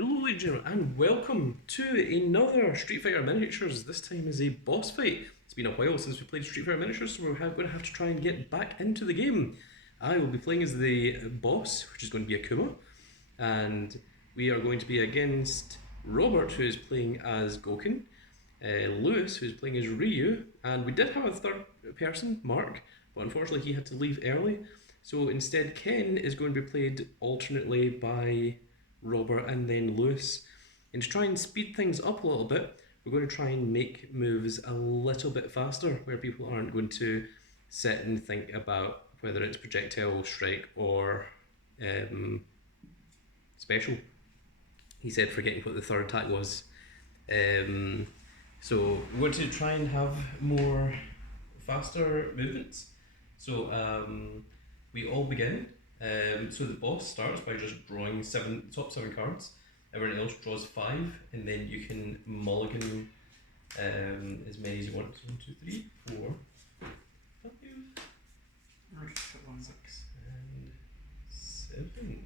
Hello, ladies and gentlemen, and welcome to another Street Fighter Miniatures. This time is a boss fight. It's been a while since we played Street Fighter Miniatures, so we're going to have to try and get back into the game. I will be playing as the boss, which is going to be Akuma, and we are going to be against Robert, who is playing as Gouken, Lewis, who's playing as Ryu, and we did have a third person, Mark, but unfortunately he had to leave early. So instead, Ken is going to be played alternately by Robert and then Lewis. And to try and speed things up a little bit, we're going to try and make moves a little bit faster, where people aren't going to sit and think about whether it's projectile strike or special. He said forgetting what the third attack was. So we're going to try and have more faster movements. So we all begin. So the boss starts by just drawing top seven cards. Everyone else draws 5, and then you can mulligan as many as you want. So 1, 2, 3, 4, 5, Right, 6, and 7.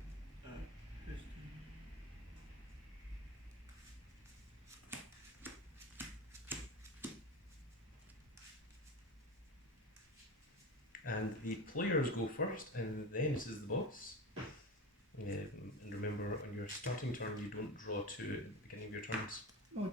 And the players go first, and then this is the boss. And remember, on your starting turn, you don't draw 2 at the beginning of your turns. Oh, one.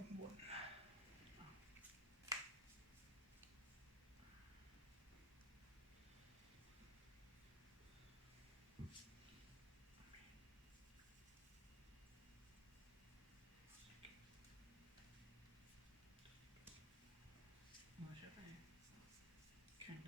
Kinda.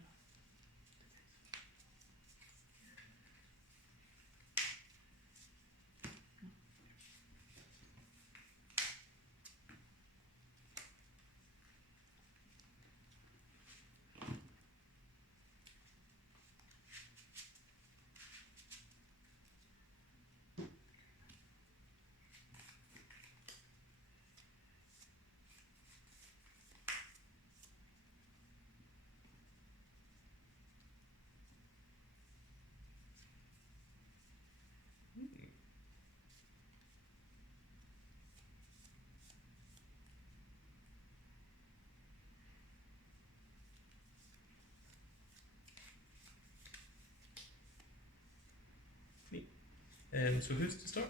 So who's to start?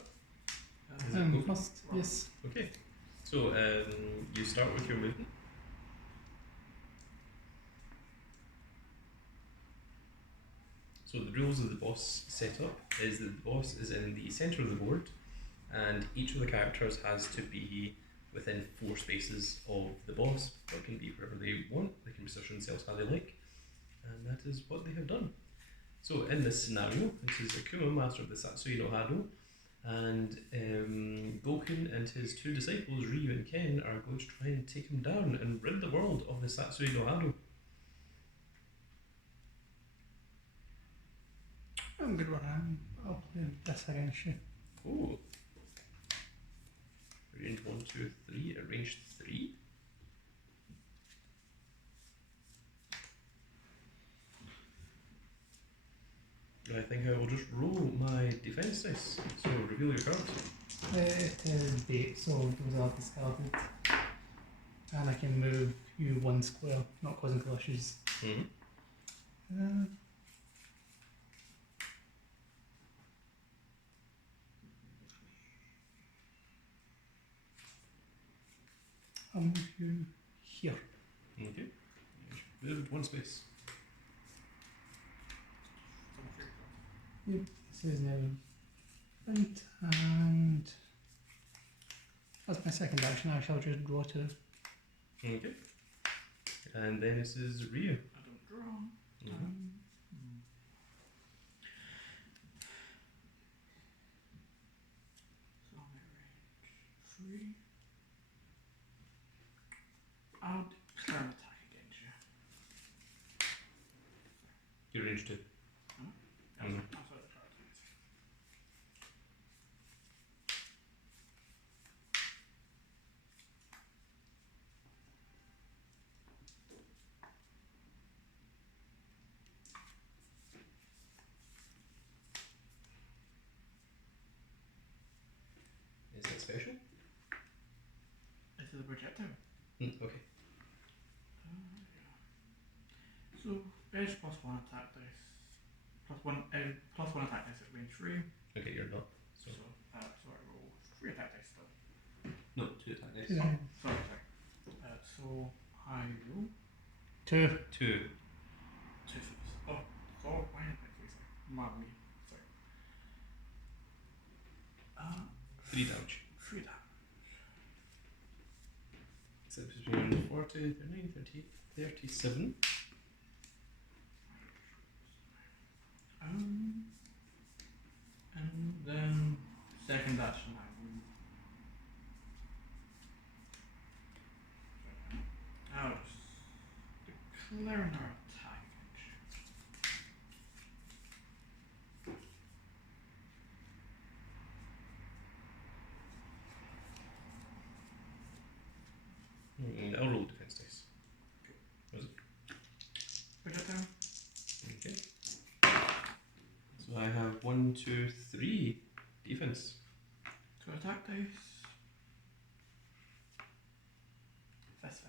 First, yes. Okay. So you start with your movement. So the rules of the boss setup is that the boss is in the centre of the board, and each of the characters has to be within 4 spaces of the boss, but can be wherever they want. They can position themselves how they like, and that is what they have done. So in this scenario, this is Akuma, master of the Satsui no Hado, and Gouken and his 2 disciples, Ryu and Ken, are going to try and take him down and rid the world of the Satsui no Hado. I'm good with him. I'll play this against you. Oh. Range 1, 2, 3, range 3. I think I will just roll my defense dice. So reveal your cards. It is bait, so those are discarded. And I can move you 1 square, not causing clashes. Mm-hmm. I'll move you here. Okay. Moved 1 space. Yep, this is now print, and that's my second action. I shall just draw 2. Okay. And then this is Ryu. I don't draw. Mm-hmm. So I'm at range 3. I'll declare an attack against you. You're range 2. That's what the card is. Is that special? the projectile. Okay. So edge plus 1 attack dice. Plus one attack dice at range 3. Okay, you're not. So I roll 3 attack dice still. No, 2 attack dice. Yeah. Sorry. So I roll 2. 2. 2 for this. Oh, why did I do that? Mark me. Sorry. 3 damage. 3 damage. So between 40, 39, 38, 37. And then second action I'll just declare our attack action. I'll roll defense dice. Was it? Projectile. Okay. So I have 1, 2, 3 defense. 2 attack dice. Fist.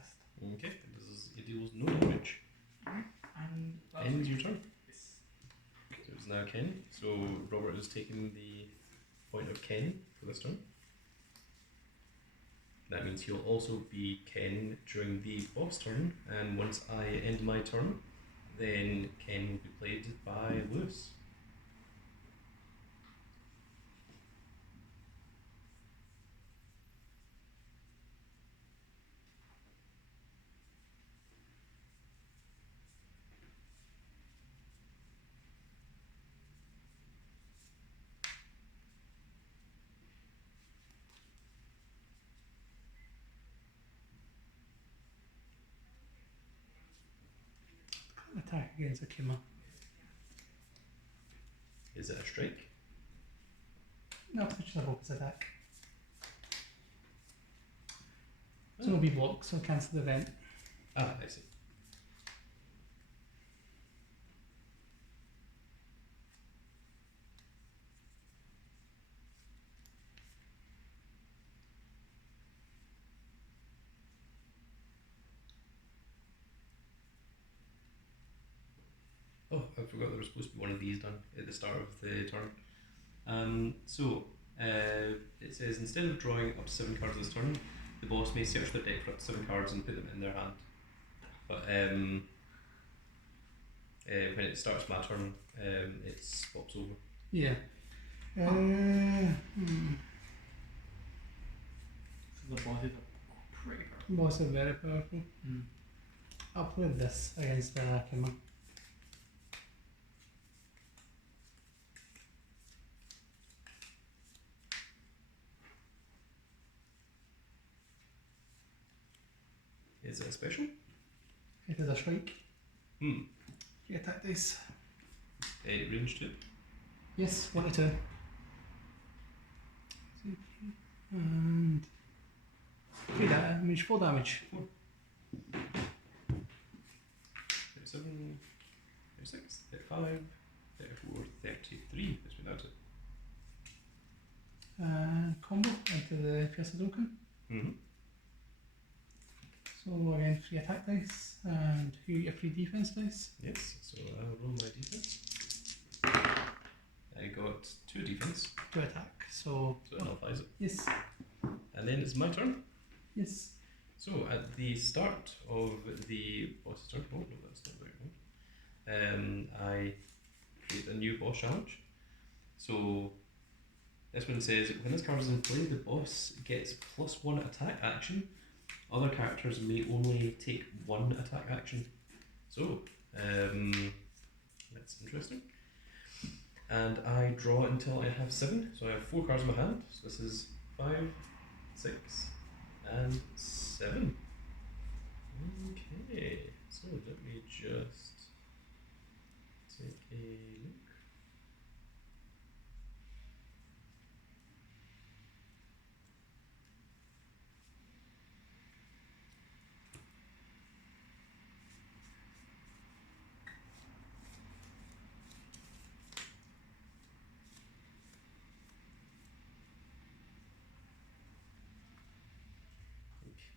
Okay, it deals no damage. And that's Ends your turn. Yes. So it's now Ken. So Robert is taking the point of Ken for this turn. That means he'll also be Ken during the boss turn, and once I end my turn, then Ken will be played by Lewis. Attack against Akuma. Is it a strike? No, it's just a focus attack. So it'll be blocked, so cancel the event. Ah, I see. Oh, I forgot there was supposed to be one of these done at the start of the turn. It says instead of drawing up to 7 cards this turn, the boss may search their deck for up to 7 cards and put them in their hand. But when it starts my turn, it swaps over. Yeah. So the bosses are pretty powerful. Bosses are very powerful. I'll play this against Akuma. Is it a special? It is a strike. 3 attack dice. Range 2. Yes, 1 to 2. And 3 damage, 4 damage. 37, 36, 35, 34, 33. That's without it. Combo into the first Gouken. So again, 3 attack dice and you get 3 defense dice. Yes, so I'll roll my defense. I got 2 defense. 2 attack, so it nullifies it. Yes. And then it's my turn. Yes. So at the start of the boss's turn, oh no, that's not very good. I create a new boss challenge. So this one says, when this card is in play, the boss gets +1 attack action. Other characters may only take 1 attack action. So, that's interesting. And I draw until I have 7. So I have 4 cards in my hand. So this is 5, 6, and 7. Okay, so let me just take a look.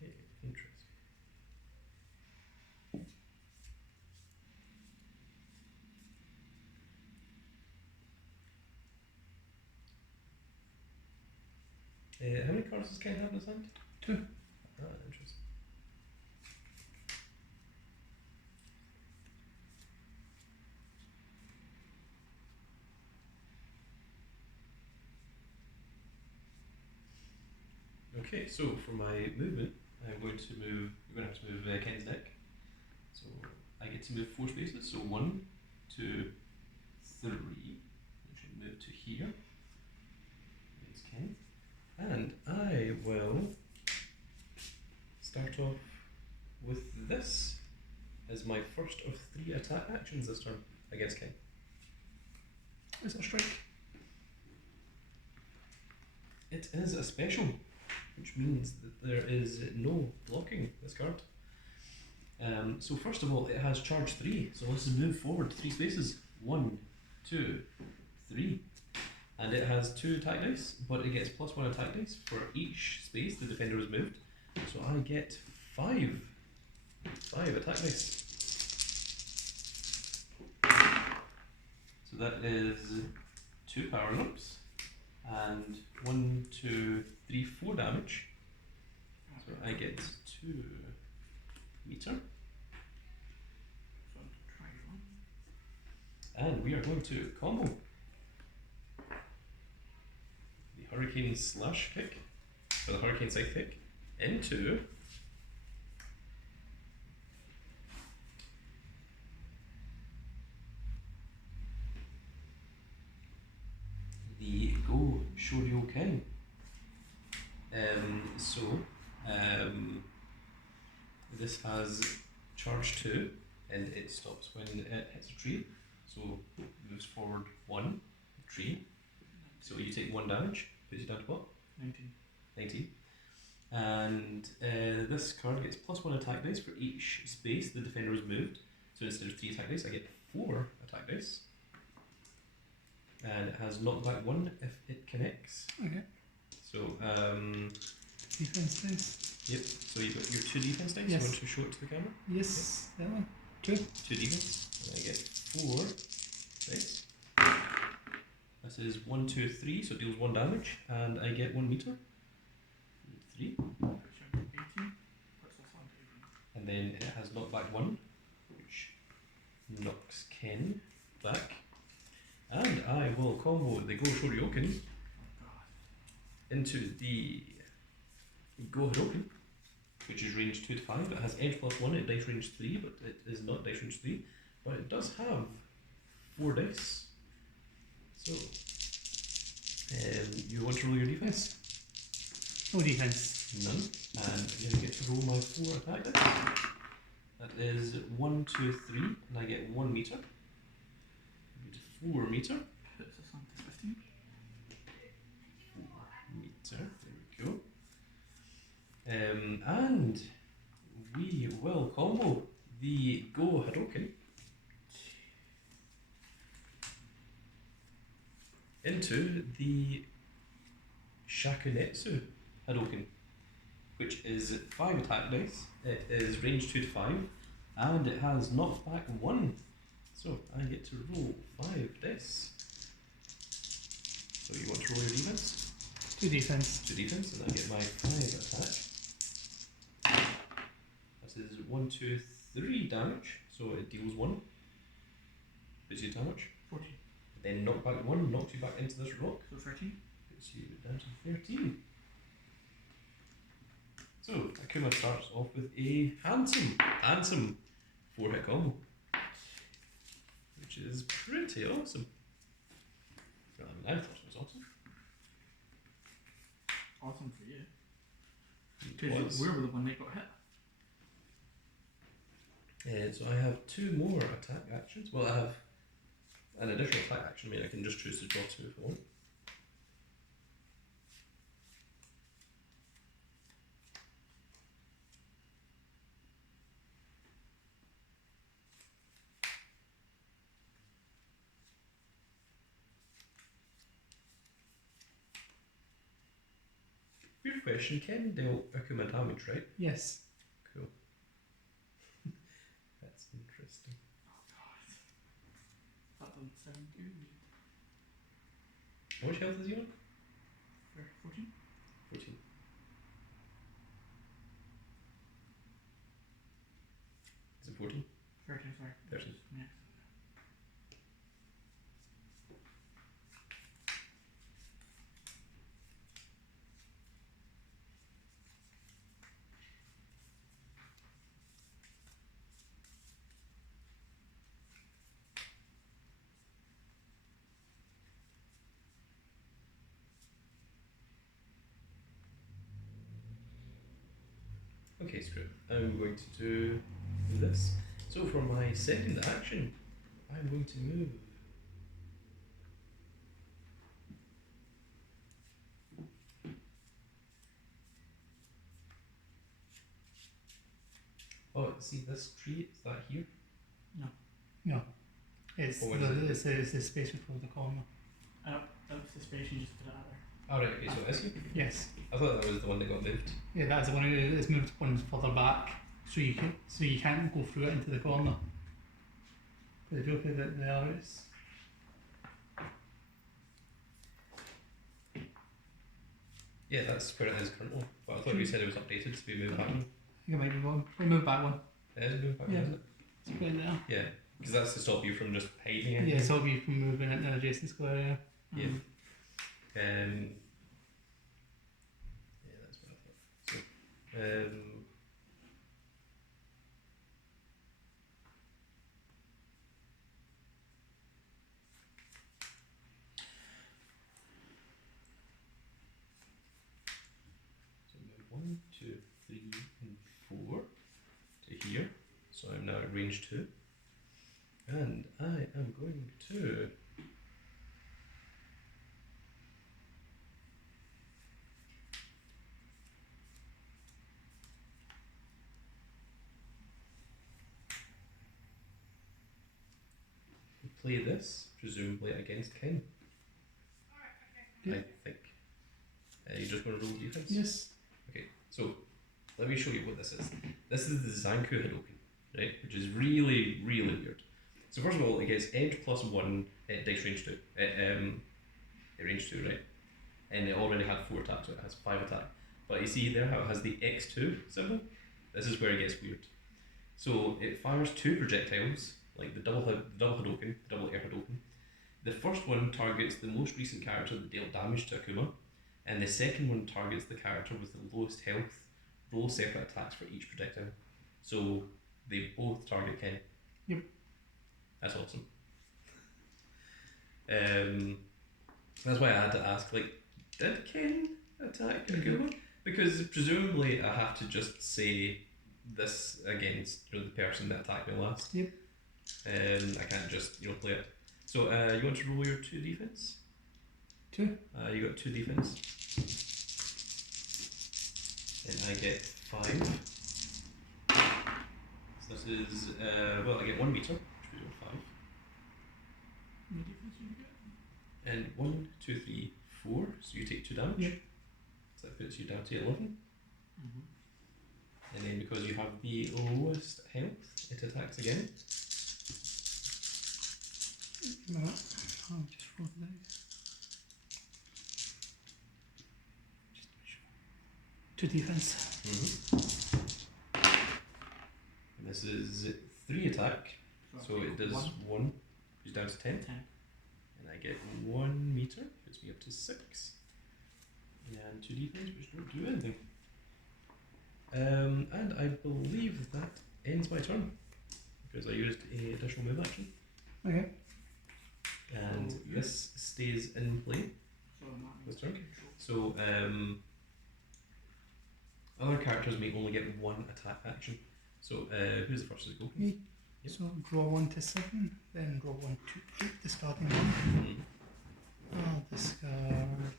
Okay, interesting. How many cards does Ken have in his hand? 2. Ah, interesting. Okay, so for my movement, I'm going to move. You're going to have to move Ken's deck. So I get to move 4 spaces. So 1, 2, 3. I should move to here. It's Ken, and I will start off with this as my first of 3 attack actions this turn against Ken. Is it a strike? It is a special, which means that there is no blocking this card. So first of all, it has charge 3, so let's move forward 3 spaces. 1, 2, 3. And it has 2 attack dice, but it gets +1 attack dice for each space the defender has moved. So I get 5 attack dice. So that is 2 power ups and 1, 2, 3, 4 damage. So I get 2 meter. And we are going to combo the Hurricane Slash kick, or the Hurricane Scythe kick, into the Go Shoryuken. This has charge 2, and it stops when it hits a tree. So it moves forward 1 tree. So you take 1 damage, puts you down to what? 19. 19. And this card gets +1 attack dice for each space the defender has moved. So instead of 3 attack dice, I get 4 attack dice. And it has knockback 1 if it connects. Okay. So, Defense dice. yep, so you've got your 2 defense dice. Yes. You want to show it to the camera? Yes, that one. 2. 2 defense. And I get 4 dice. This is 1, 2, 3, so it deals 1 damage. And I get 1 meter. 3. And then it has knockback 1, which knocks Ken back. And I will combo the Go Shoryuken into the Go Hadoken, which is range 2 to 5. It has edge +1 at dice range 3, but it is not dice range 3. But it does have 4 dice. So, you want to roll your defense? No defense. None. And I'm going to get to roll my 4 attack dice. That is 1, 2, 3, and I get 1 meter. 4 meter. Puts us on to 15. 4 meter. There we go. And we will combo the Go Hadoken into the Shakunetsu Hadoken, which is 5 attack dice. It is range 2 to 5, and it has knockback 1. So I get to roll 5 dice. So you want to roll your defense? 2 defense. 2 defense, and I get my 5 attack. This is 1, 2, 3 damage, so it deals 1. Puts you how much? 14. Then knockback 1 knocks you back into this rock. So 13. Puts you down to 13. So Akuma starts off with a handsome 4-hit combo, which is pretty awesome. Well, I thought it was awesome. Awesome for you. It was. Because we were the one that got hit. So I have 2 more attack actions. Well, I have an additional attack action. I mean, I can just choose to draw 2 if I want. question. Ken dealt Akuma damage, right? Yes. Cool. That's interesting. Oh god. That doesn't sound good. How much health is he on? 14? 14. Is it 14? 13, sorry. 13. Yeah. Okay, screw it. I'm going to do this. So for my second action, I'm going to move. Oh, see this tree? Is that here? No. It's Oh, what is it? it's the space before the corner. That's the space you just put it out there. Alright, okay, so is he? Yes. I thought that was the one that got moved. Yeah, that's the one that's moved one further back, so you can't go through it into the corner. But the joke is that there is. Yeah, that's where it is currently. But I thought you said it was updated, so we moved back one. I think it might be one. We move back one. It is moved back Yeah. one, is it? It's right there. Yeah, because that's to stop you from just hiding it. Yeah, so you from moving into an adjacent square area. Yeah. Mm. Yeah, that's what I thought. So, so move 1, 2, 3, and 4 to here. So I'm now at range 2. And I am going to play this, presumably against Ken. Yeah. I think. You just want to roll defense? Yes. Okay, so let me show you what this is. This is the Zanku Hadouken, right? Which is really, really weird. So first of all, it gets edge plus 1 at dice range 2. At range 2, right? And it already had 4 attacks, so it has 5 attack. But you see there how it has the X2 symbol? This is where it gets weird. So it fires 2 projectiles, like the double Hadouken, the double air Hadouken. The first one targets the most recent character that dealt damage to Akuma, and the second one targets the character with the lowest health. Roll separate attacks for each projectile. So they both target Ken. Yep. That's awesome. That's why I had to ask, like, did Ken attack Akuma? Because presumably I have to just say this against the person that attacked me last. Yep. I can't just play it. So you want to roll your 2 defense? 2. You got 2 defense. And I get 5. So this is I get 1 meter, which we do 5. What defense did you get? And 1, 2, 3, 4. So you take 2 damage. Yep. So that puts you down to 11. Mm-hmm. And then because you have the lowest health, it attacks again. Remember that? I'll just roll the dice. Just to be sure. 2 defense. And this is 3 attack. So it does 1. Goes down to 10. 10. And I get 1 meter, puts me up to 6. And 2 defense, which don't do anything. And I believe that ends my turn. Because I used a additional move action. Okay. And Oh, yeah. this stays in play So that this means turn. So other characters may only get 1 attack action. So who's the first? Is Gouken? Me. Yep. So draw 1 to 7, then draw 1 to 8, the starting one. I'll discard.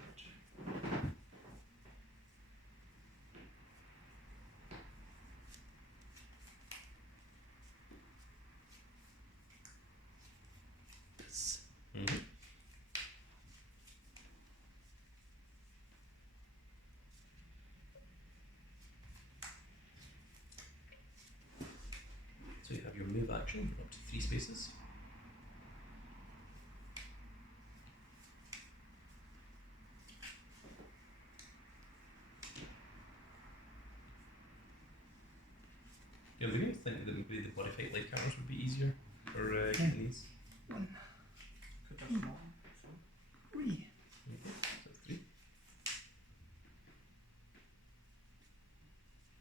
This. Mhm. move action up to 3 spaces. Yeah, we didn't think that maybe the body fight light counters would be easier for getting these. One, Could have small. So. 3. Okay, so 3.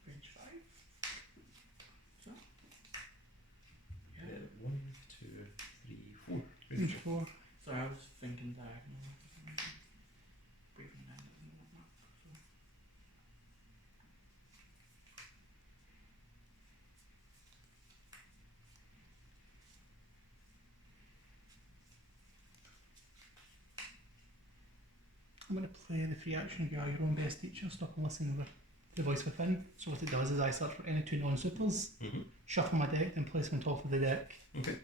Range 5. So. Yeah. Yeah. 1, 2, 3, 4. Range 4. So I was thinking diagonal for some reason. Breathing down doesn't work much. So. I'm going to play the free action. You are your own best teacher. Stop and listen with the voice within. So what it does is I search for any 2 non-supers, shuffle my deck, then place them on top of the deck. Okay.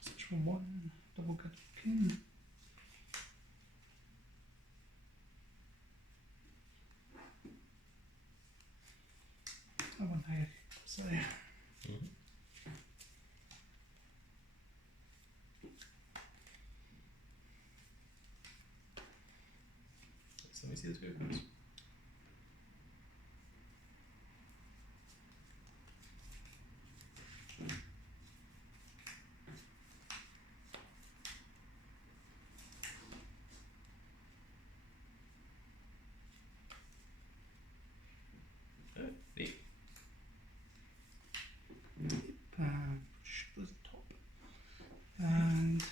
Search for 1, double Gouken. Oh, 1 higher. Sorry. Let me see the 2 cards. Neat. Push those at the top. And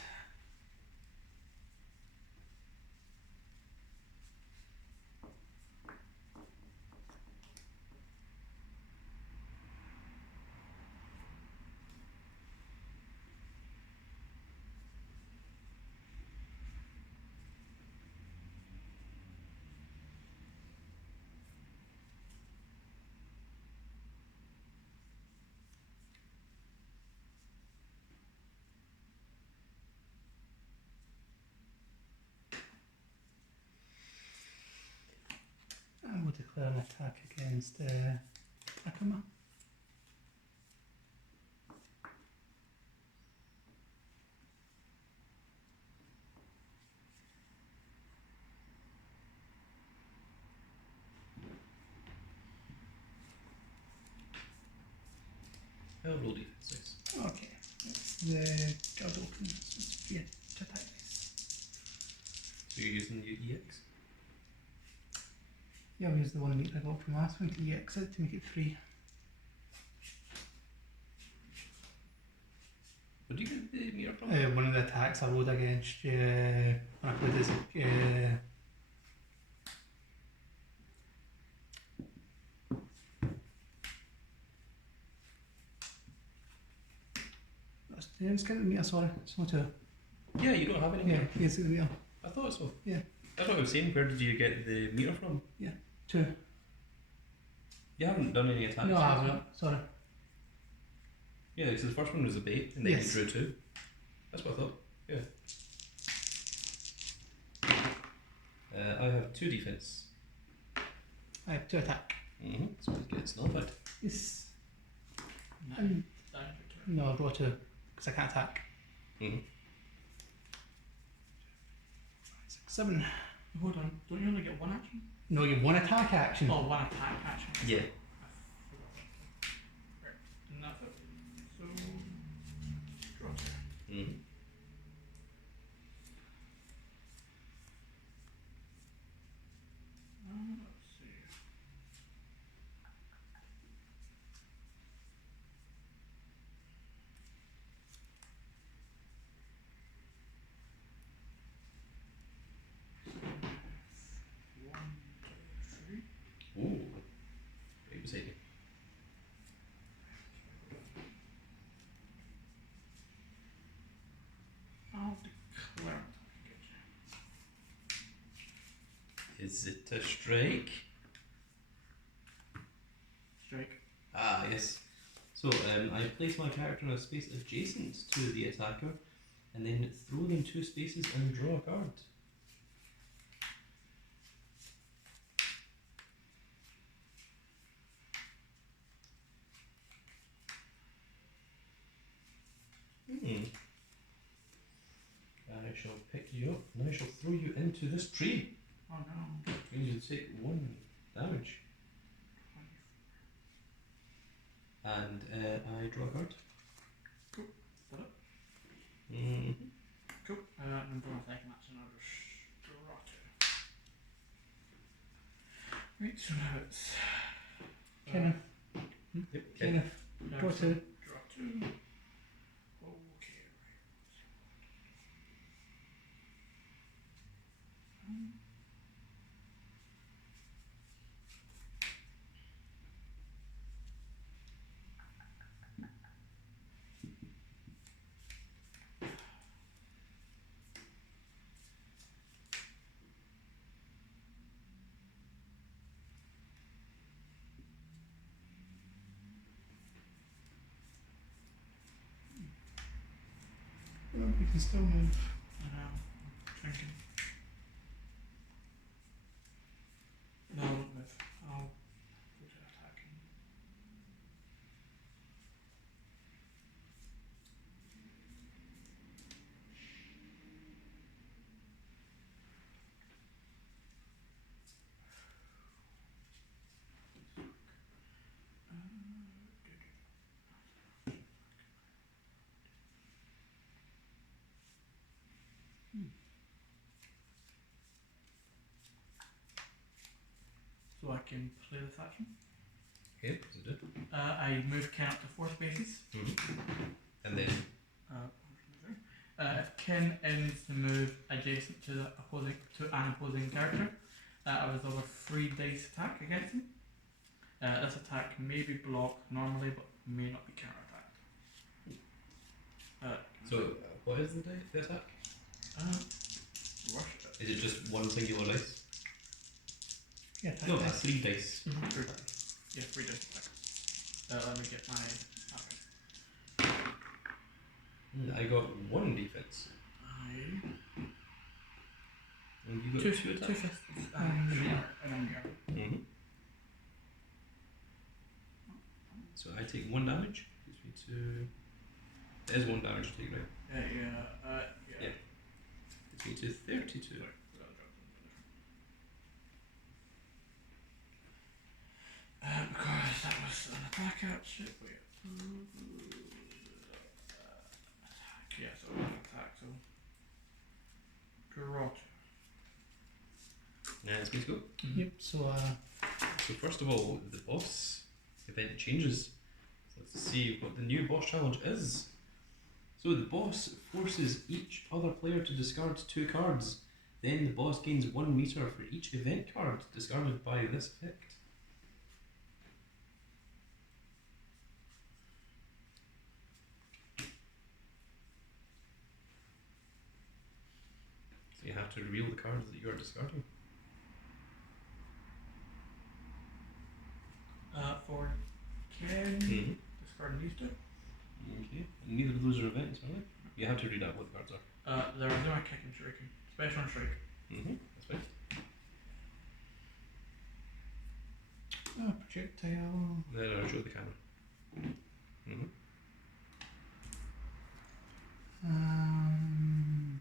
I will declare an attack against Akuma. I'll roll defense. Okay, it's the Gouken. So it's 3 to attack this. So you're using your EX? Yeah, I'll use the one I got from last one to EX it to make it 3. What do you get the meter from? One of the attacks I rolled against when I played as let's get the meter, sorry. It's not 2. Yeah, you don't have any Yeah, meter. here's the meter. I thought so. Yeah. That's what I was saying. Where did you get the meter from? 2. You haven't done any attacks. No, yet. I haven't. Sorry. Yeah, because the first one was a bait, and then Yes. you drew 2. That's what I thought. Yeah. I have 2 defense. I have 2 attack. So it gets nullified. Yes. 9. Down to 2. No, I draw 2 because I can't attack. Mhm. 6, 7. Hold on. Don't you only get 1 action? No, you have 1 attack action. Oh, 1 attack action. Yeah. I forgot. Right. Nothing. So. Draw 2. Mhm. Let's see. One, two, three. Ooh. Right beside you. I'll declare it. Is it a strike? Strike. Ah, yes. So I place my character in a space adjacent to the attacker, and then throw them 2 spaces and draw a card. shall pick you up and I shall throw you into this tree. Oh no. Which means you take 1 damage. And I draw a card. Cool. Is that it? Mm-hmm. Cool. And for a second, that's another strata. Right, so now it's. Kenneth. Yep. Kenneth. Draw 2. Draw 2. Okay, right. Well, we can still move. Thinking. No, I won't move. I'll go to attacking. So I can play this action. Okay, so it did. I move Ken up to 4 spaces. And then If Ken ends the move adjacent to an opposing character, I will roll a 3 dice attack against him. This attack may be blocked normally, but may not be counter attacked. what is the attack? Rush. Is it just one singular dice? Yeah, No, attack that's 3 dice. Yeah, 3 dice attack. Let me get my. I got 1 defense. And you got 2 Two attacks. fists. And I'm here. Mm-hmm. So I take 1 damage. Gives me 2. There's 1 damage to take, right? Yeah. Gives me to 32. Sorry. Because that was an attack action. Wait. Attack. Yeah, so an attack. So. Draw 2. Yeah, it's me to go. Yep, so So first of all, the boss event changes. So let's see what the new boss challenge is. So the boss forces each other player to discard 2 cards. Then the boss gains 1 meter for each event card discarded by this effect. So you have to reveal the cards that you are discarding. For Ken. Mm-hmm. Discard these 2. Okay. And neither of those are events, are they? You have to read out what the cards are. There are no kick and striking. Special and strike. Mm-hmm. That's fine. projectile. Then I'll show the camera. Mm-hmm. And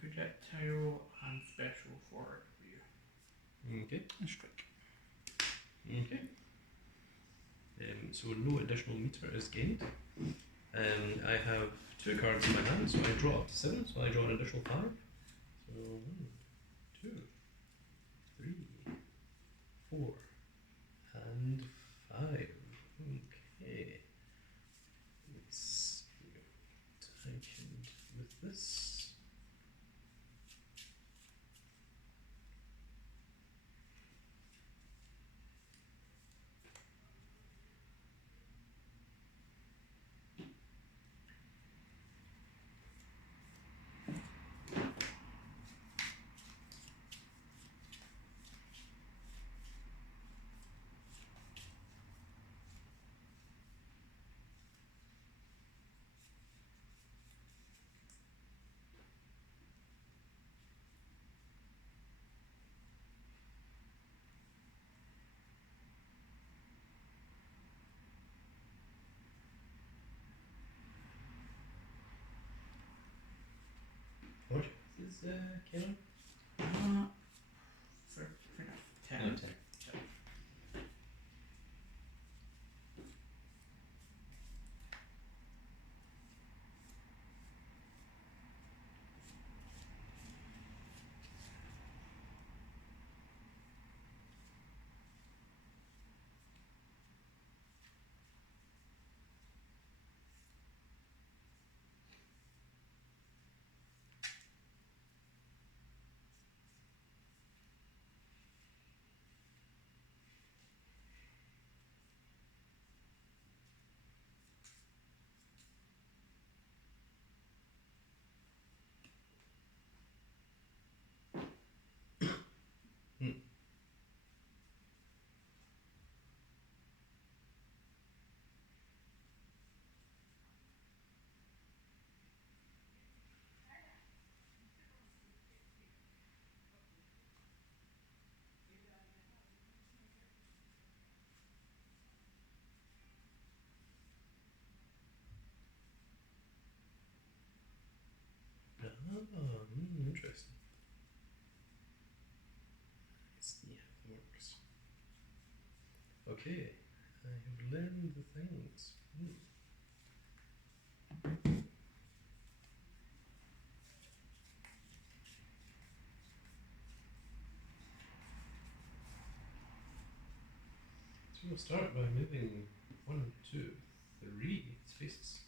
Projectile and special for you. Okay. a strike. Okay. So no additional meter is gained. I have 2 cards in my hand, so I draw up to 7, so I draw an additional 5. So 1, 2, 3, 4, and 5. Okay. Let's see what I can do with this. is Ken? For I think that's 10. No, 10. Interesting. Let's see how it works. Okay, I have learned the things. So we'll start by moving 1, 2, 3 spaces.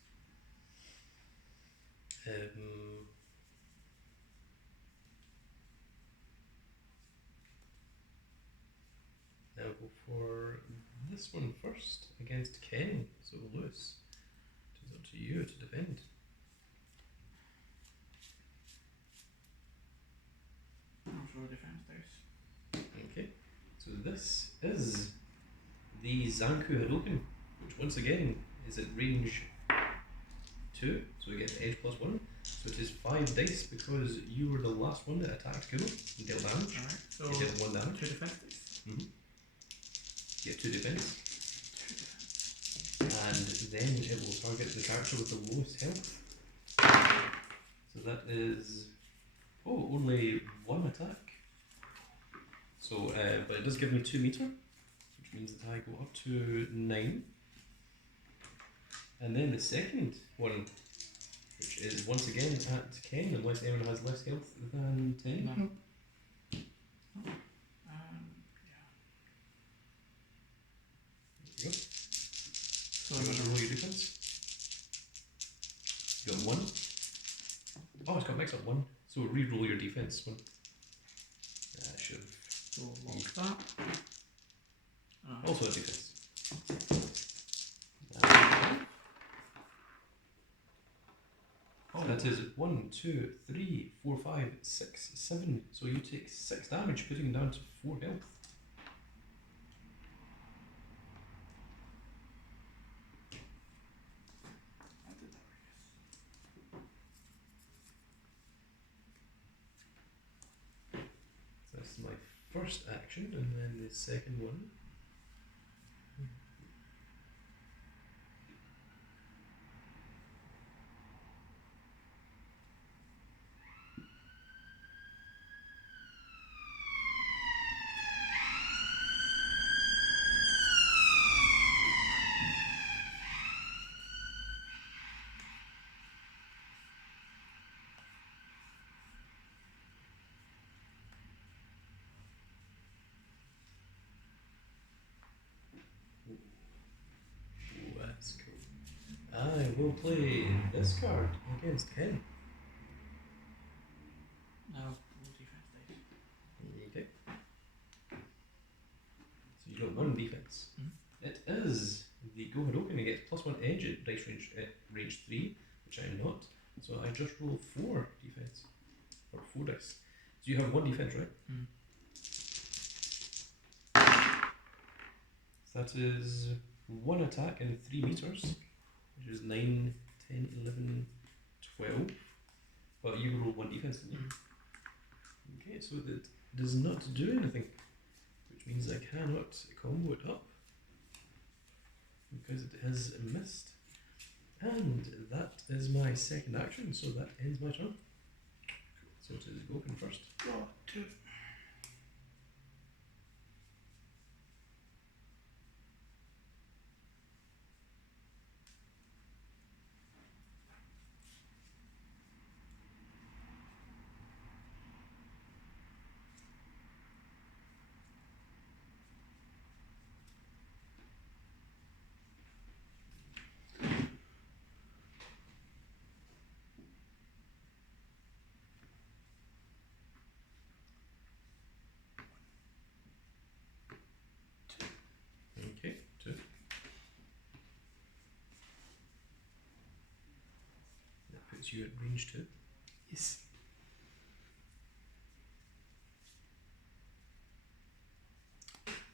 I'll go for this one first against Ken. So Lewis, it is up to you to defend. I'm sure defense dice. Okay, so this is the Zanku Hadouken, which once again is at range 2, so we get the edge +1. So it is 5 dice because you were the last one that attacked Kumo and dealt damage. Alright, so You dealt 1 damage. 2 defense dice. You get 2 defense. And then it will target the character with the lowest health. So that is only 1 attack. So, but it does give me 2 meter, which means that I go up to 9. And then the second one, which is once again at Ken, unless anyone has less health than 10. No. No. Yeah. There you go. So You I'm want to gonna roll your defense? You got 1. Oh, it's got mixed up 1. So re-roll your defense 1. I should have. so lock that. Also a defense. That is 1, 2, 3, 4, 5, 6, 7. So you take 6 damage, putting him down to 4 health. I did that right, That's my first action, and then the second one. Ooh, that's cool. I will play this card against Ken. Now roll defense dice. Okay. So you got 1 defense. It is the Gouken. It gets +1 edge at dice range at range 3, which I'm not. So I just roll 4 defense. Or 4 dice. So you have 1 defense, right? So that is 1 attack and 3 meters, which is 9, 10, 11, 12. But you roll 1 defense, didn't you? Okay, so that does not do anything, which means I cannot combo it up because it has missed. And that is my second action, so that ends my turn. So to the Gouken first. Draw 2. Okay, 2. That puts you at range 2. Yes.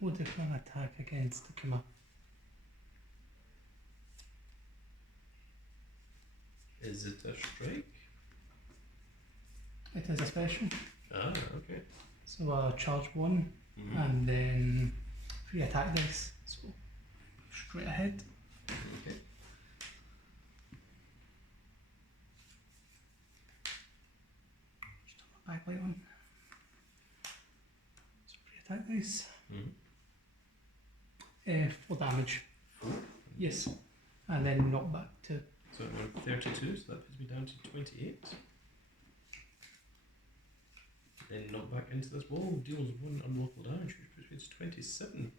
We'll do an attack against Akuma. Is it a strike? It is a special. Ah, okay. So charge 1 and then 3 attack dice. So straight ahead. Okay. Just turn my backlight on. So 3 attack dice. 4 damage. 4. Yes. And then knock back to. So we're 32, so that puts me down to 28. Then knock back into this wall, deals 1 unlawful damage, which puts me to 27.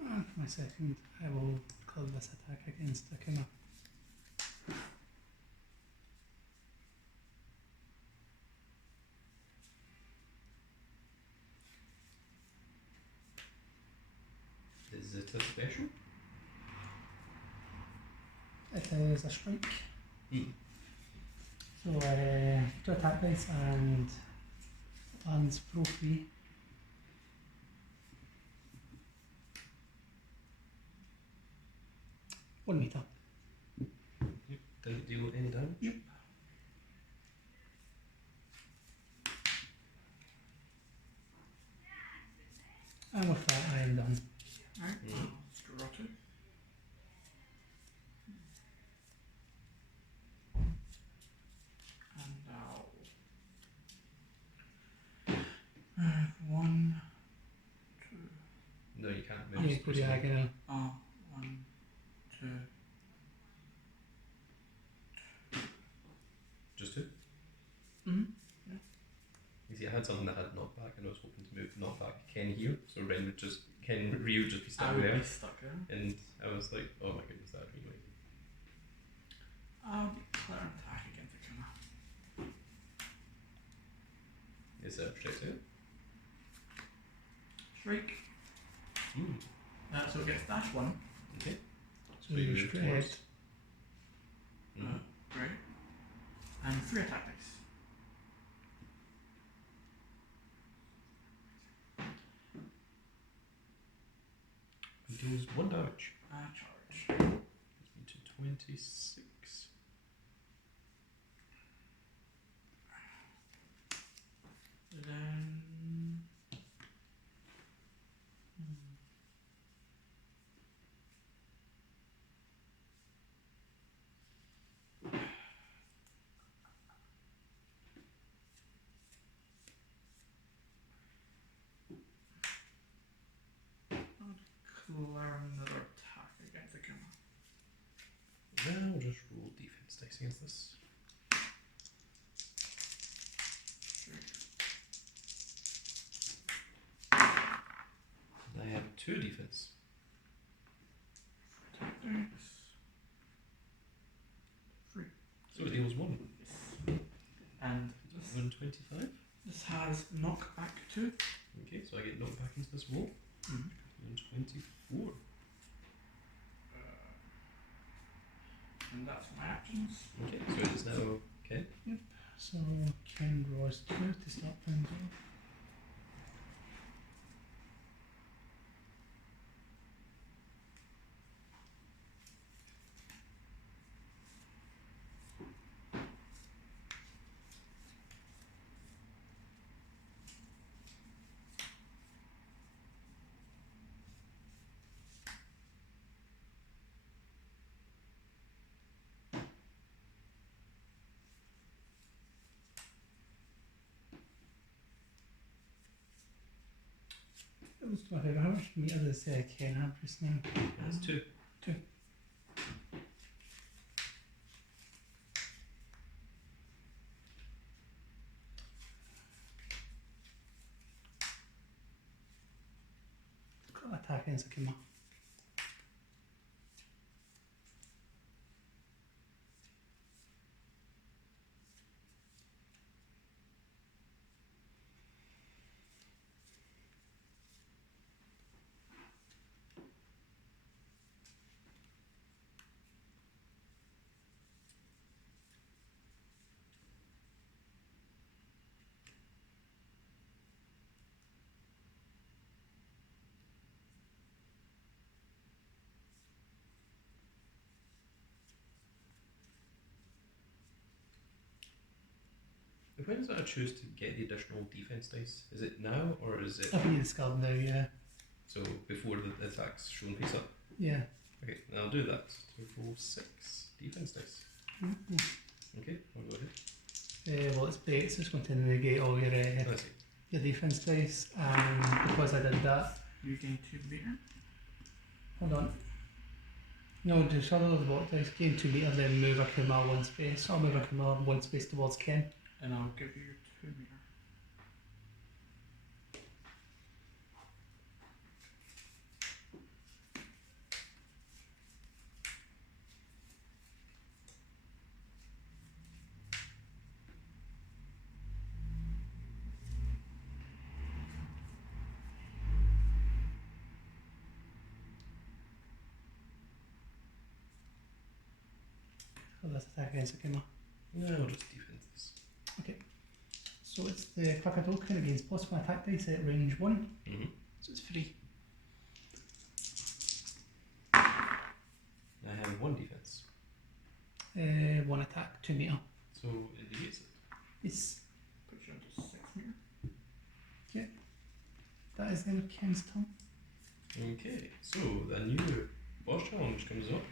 And for my second, I will call this attack against Akuma. Is it a special? It is a strike. Hmm. So 2 attack dice and lands pro free. One meter. Doesn't deal any damage? Yep. And with that, I am done. Alright, Mm. draw 2. And now 1, 2. No, you can't Yeah, move. go diagonal. Oh, 1, 2. Just 2? Mm-hmm. You see, I had something that had knockback, and I was hoping to move knockback Ken here, so Ren would just, Ryu would just be I stuck would there. be stuck there. And I was like, oh my goodness, that would be amazing. I'll declare an attack against Akuma. Is that straight out? Strike. So it gets dash 1. Okay. So you you're move straight ahead. towards- Mhm. Right. And 3 attack dice. It deals 1 damage. Charge. Puts me to 26. Then. Declare another attack against Akuma. Now I'll just roll defense dice against this. I have 2 defense. Attack dice. 3. So it deals 1. Yes. And this, 125. this has knockback 2. Okay, so I get knocked back into this wall. 124. And that's my actions. Okay, so it is now Ken. So Ken draws 2 to start things off. Let's do my favour. How much meter does Ken have just now? That's 2. 2. Got an attack against Akuma. When does that choose to get the additional defense dice? Is it now or is it I think you discard now, yeah. so before the attack's shown face up? Yeah. Okay, I'll do that to roll 6 defense dice. Mm-hmm. Okay, I'll go ahead. Well, it's bait, so it's going to negate all I see. your defense dice, and because I did that, You gain 2 meter. hold on. No, just other the bot dice, gain 2 meter, then move Akuma 1 space. I'll move Akuma 1 space towards Ken. And I'll give you 2 meter. So that's attack against Akuma. No, I'll just defend this. So it's the Gouken against possible attack dice at range 1, Mm-hmm. so it's free. I have 1 defense, 1 attack, 2 meter. so it negates it. Yes, Put you onto 6 meter. that is the end of Ken's turn. Okay, so the new boss challenge comes up,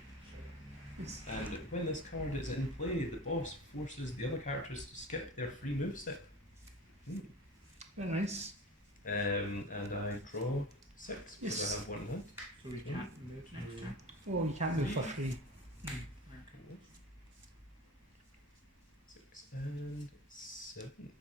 Yes. and when this card is in play, the boss forces the other characters to skip their free move step. Very nice. And I draw 6 because Yes. I have 1 in hand. So you can't move next turn. Oh, you can't move for free. Cool. 6 and 7.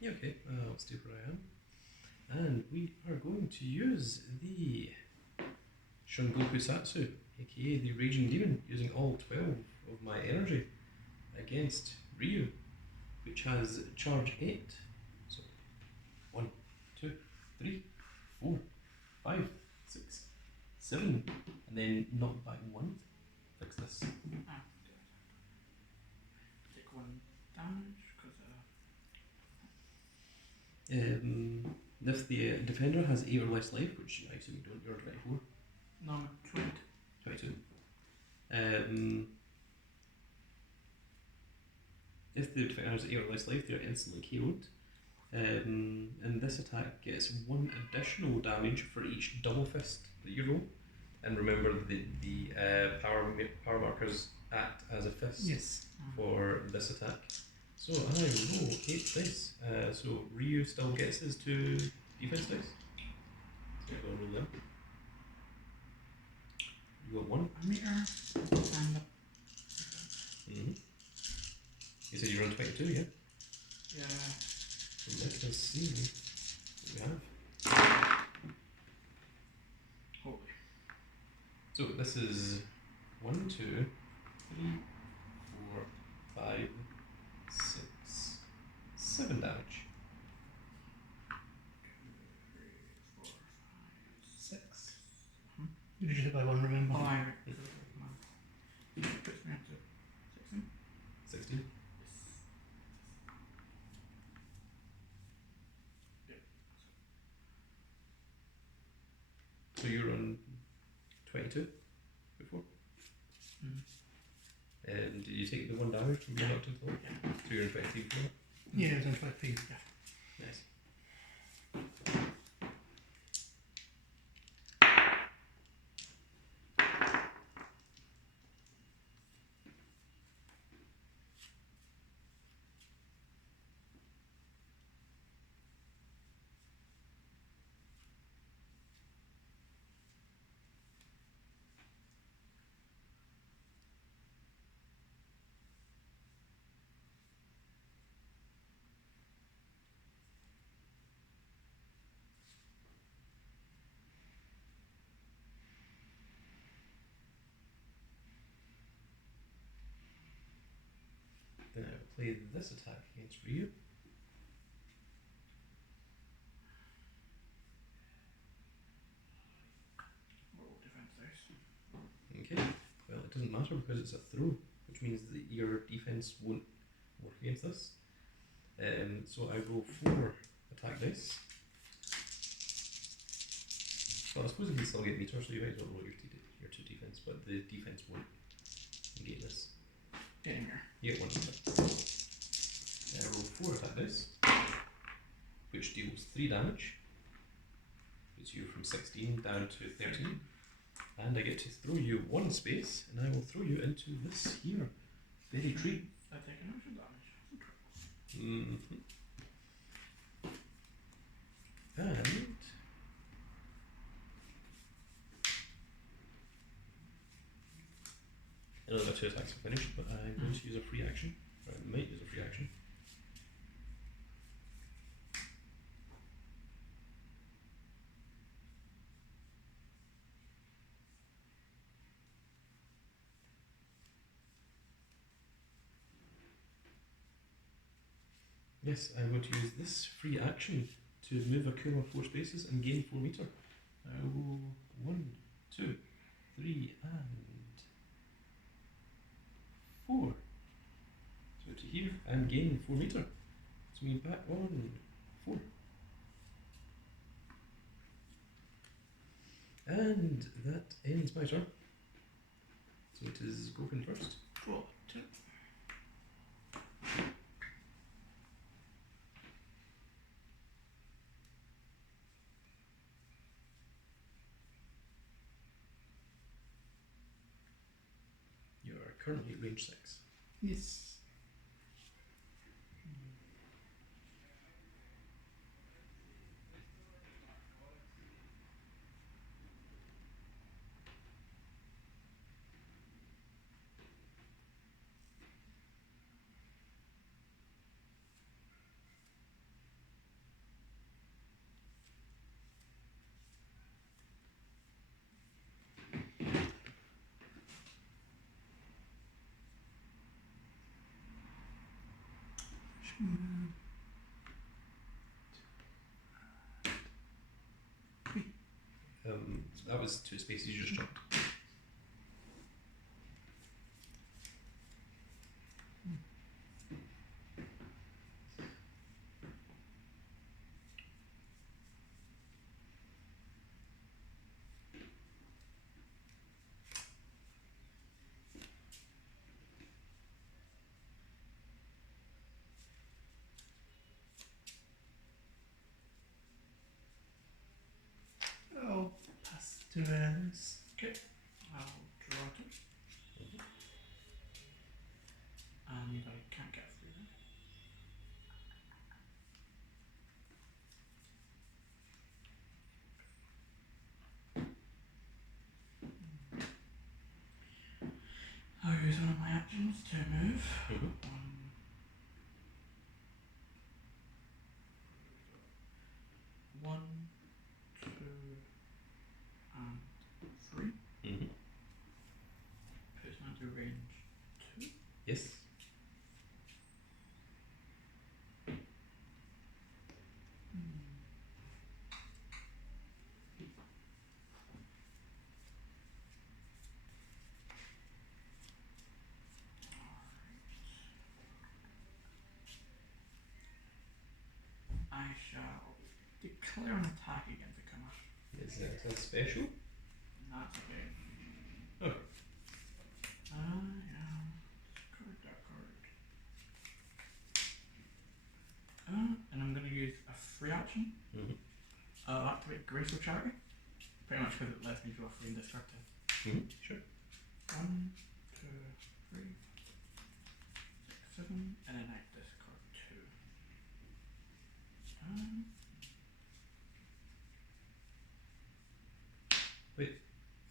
Yeah, okay, let's do where I am. And we are going to use the Shungoku Satsu, aka the Raging Demon, using all 12 of my energy. against Ryu, which has charge 8. So 1, 2, 3, 4, 5, 6, 7, and then knock back 1. Fix this. Ah, take 1 damage because If the defender has 8 or less life, which I assume you don't, you're 24. no, I'm 20. 22. If the defender has 8 or less life, they're instantly KO'd. And this attack gets 1 additional damage for each double fist that you roll. And remember, the power markers act as a fist Yes. for this attack. So I roll 8 dice. So Ryu still gets his 2 defense dice. So I'll roll them. You got 1. A meter and Mm-hmm. You said you run 22, yeah? yeah. So let us see what we have. Holy. So this is 1, 2, 3, 4, 5, 6, 7 damage. 6. You just hit by 1, remember? Oh, I it puts me up to 16. 16. So you run 22 before? And did you take the 1 damage from being up to the floor? Yeah. So you're in 23 before? Yeah, it was in 23. Nice. Then I will play this attack against Ryu. Roll defense dice. Okay. Well, it doesn't matter because it's a throw, which means that your defense won't work against this. So I roll 4 attack dice. Well, I suppose you can still get meter, so you might as well roll your 2 defense, but the defense won't negate this. Getting here. You get 1 attack. I roll 4 attack dice, which deals 3 damage. Puts you from 16 down to 13. And I get to throw you 1 space, and I will throw you into this here. Very tree. I take an extra damage. Mm-hmm. And I know that 2 attacks are finished, but I'm going to use a free action. Or I might use a free action. Yes, I'm going to use this free action to move Akuma 4 spaces and gain 4 meter. I will 1, 2, 3, and 4. So to here and gain 4 meter. So me back on 4. And that ends my turn. So it is Gouken first. Draw 2. You are currently at range 6. Yes. That was 2 spaces you just dropped. I'll pass to this. Okay. I'll draw two. And I can't get through them. I'll use one of my actions to move. One, two, and three. Puts me into range 2. Yes. I shall declare an attack against Akuma. Is that a special? That's okay. Okay. Yeah. Discard that card. And I'm going to use a free action. Activate Graceful Charity. Pretty much because it lets me draw 3 and discard 2. Sure. 1, 2, 3, 6, 7, and then I discard 2.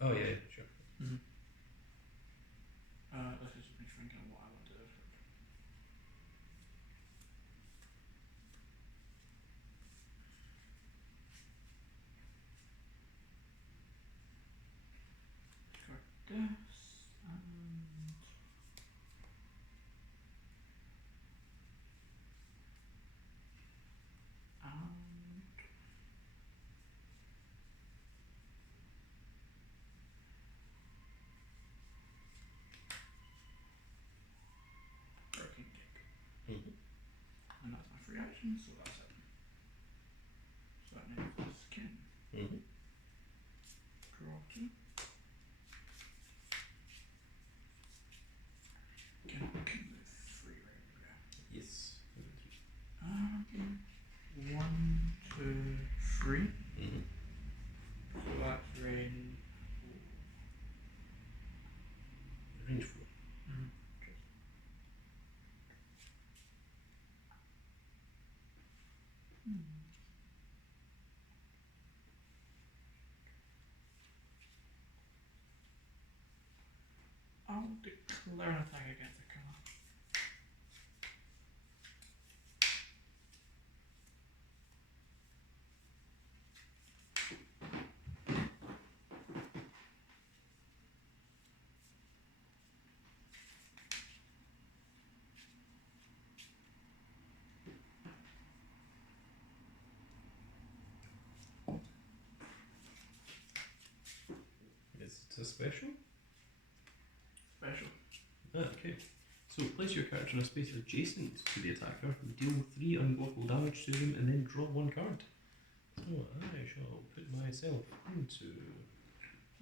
Oh yeah, sure. This is me thinking of what I want to discard. Discard this and Broken Kick. And that's my free action, so that's it. So that means the skin. Draw 2. Can move 3 right there. Yes. 1, 2, 3. So that's range. Range 4. I'll declare an attack against Akuma. Is it a special? Special. Okay. So place your character in a space adjacent to the attacker, deal 3 unblockable damage to them, and then draw 1 card. So I shall put myself into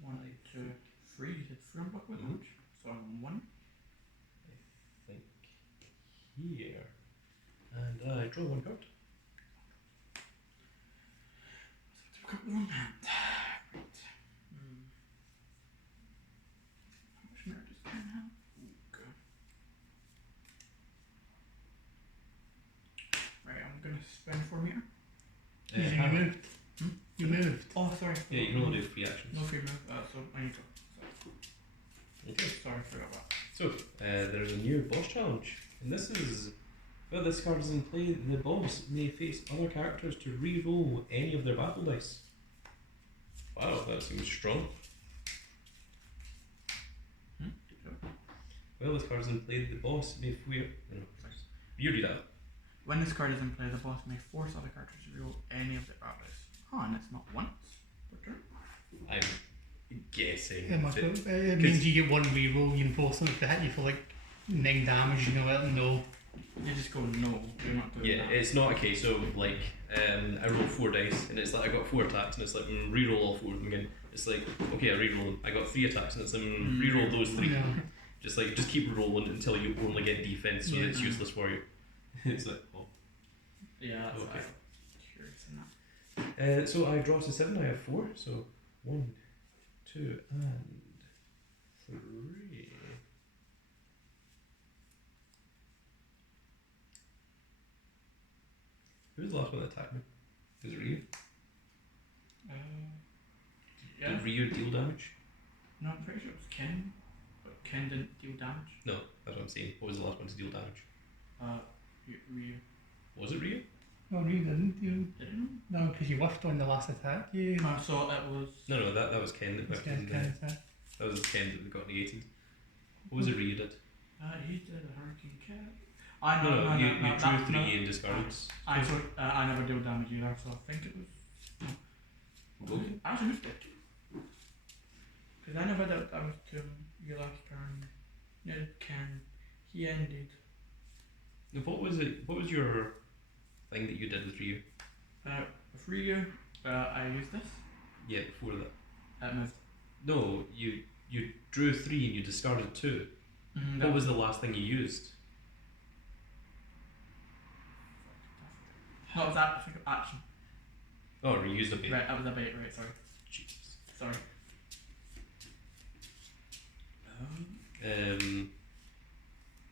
1, 2, 3. You did 3 unblockable damage. So I'm 1. I think here, and I draw 1 card. So I've got 1 hand. Right. How much merit does Ken have? Okay. Right, I'm gonna spend 4 meter. You moved. You moved. Oh, sorry. Yeah, you can only do 3 actions. No free move. So I need to. Okay. Sorry, I forgot that. So, there's a new boss challenge, and this is, well, this card is in play, the boss may face other characters to re-roll any of their battle dice. Wow, that seems strong. Well, this card is in play, the boss may fear... You do that. When this card is in play, the boss may force other characters to reroll any of their values. And it's not once per turn. I'm guessing. It must be. that- It means you get one reroll, you can force them to hit you for like 9 damage, you know, let them know. You just go no, you're not doing Yeah, that. it's not a case of like I roll 4 dice and it's like I got 4 attacks and it's like reroll all 4 of them again. It's like okay, I reroll them. I got 3 attacks and it's reroll those 3. Yeah. Just keep rolling until you only get defense, so that it's Yeah. useless for you. It's like oh. Yeah, that's Okay. curious in that. So I draw to 7. I have 4. So 1, 2, and 3. Who was the last one that attacked me? Was it Ryu? Yeah. Did Ryu deal damage? No, I'm pretty sure it was Ken, but Ken didn't deal damage. No, that's what I'm saying. What was the last one to deal damage? Ryu. Was it Ryu? No, you didn't. You Didn't no, because you whiffed on the last attack. You. know? So it was. No, that was Ken that whipped in there. That was Ken that got negated. What was it Ryu did? He did a hurricane kick. I No, know. you drew that- 3 no. and discarded. I never deal damage either, so I think it was. Gouken? I actually missed it too. Because I never did damage to him your last turn. Neither did Ken. He ended. What was it? What was your thing that you did with Ryu? With Ryu, I used this. Yeah, before that. It moved. No, you drew 3 and you discarded 2. Mm, What was the last thing you used? What was that? I think action. Oh, you used a bait. Right, that was a bait, right, sorry. Jesus. Sorry.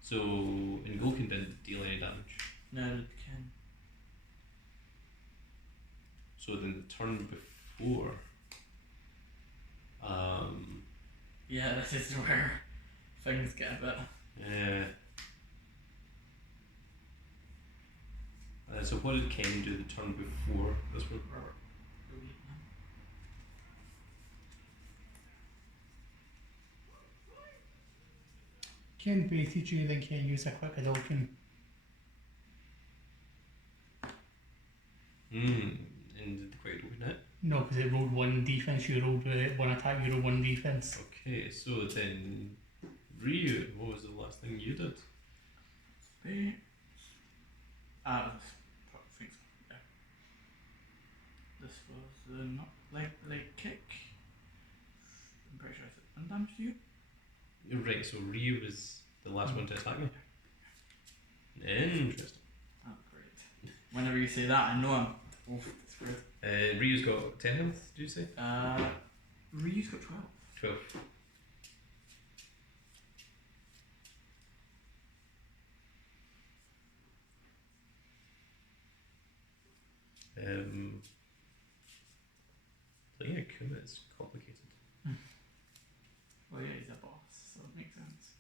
So in Gouken didn't deal any damage. No, it Ken. So then the turn before. Yeah, this is where things get a bit. So what did Ken do the turn before this one? Ken baited you, then Ken used a quick Gouken. And did the quick open it? No, because it rolled 1 defense, you rolled 1 attack, you rolled 1 defense. Okay, so then Ryu, what was the last thing you did? Bait. I think so, yeah. This was the not leg kick. I'm pretty sure I said undamage to you. Right, so Ryu was the last one to attack me. Interesting. Oh, great. Whenever you say that, I know I'm. Oof, it's great. Ryu's got 10 health, did you say? Ryu's got 12. 12. Playing Akuma is complicated. Well, yeah, he's a boss, so it makes sense.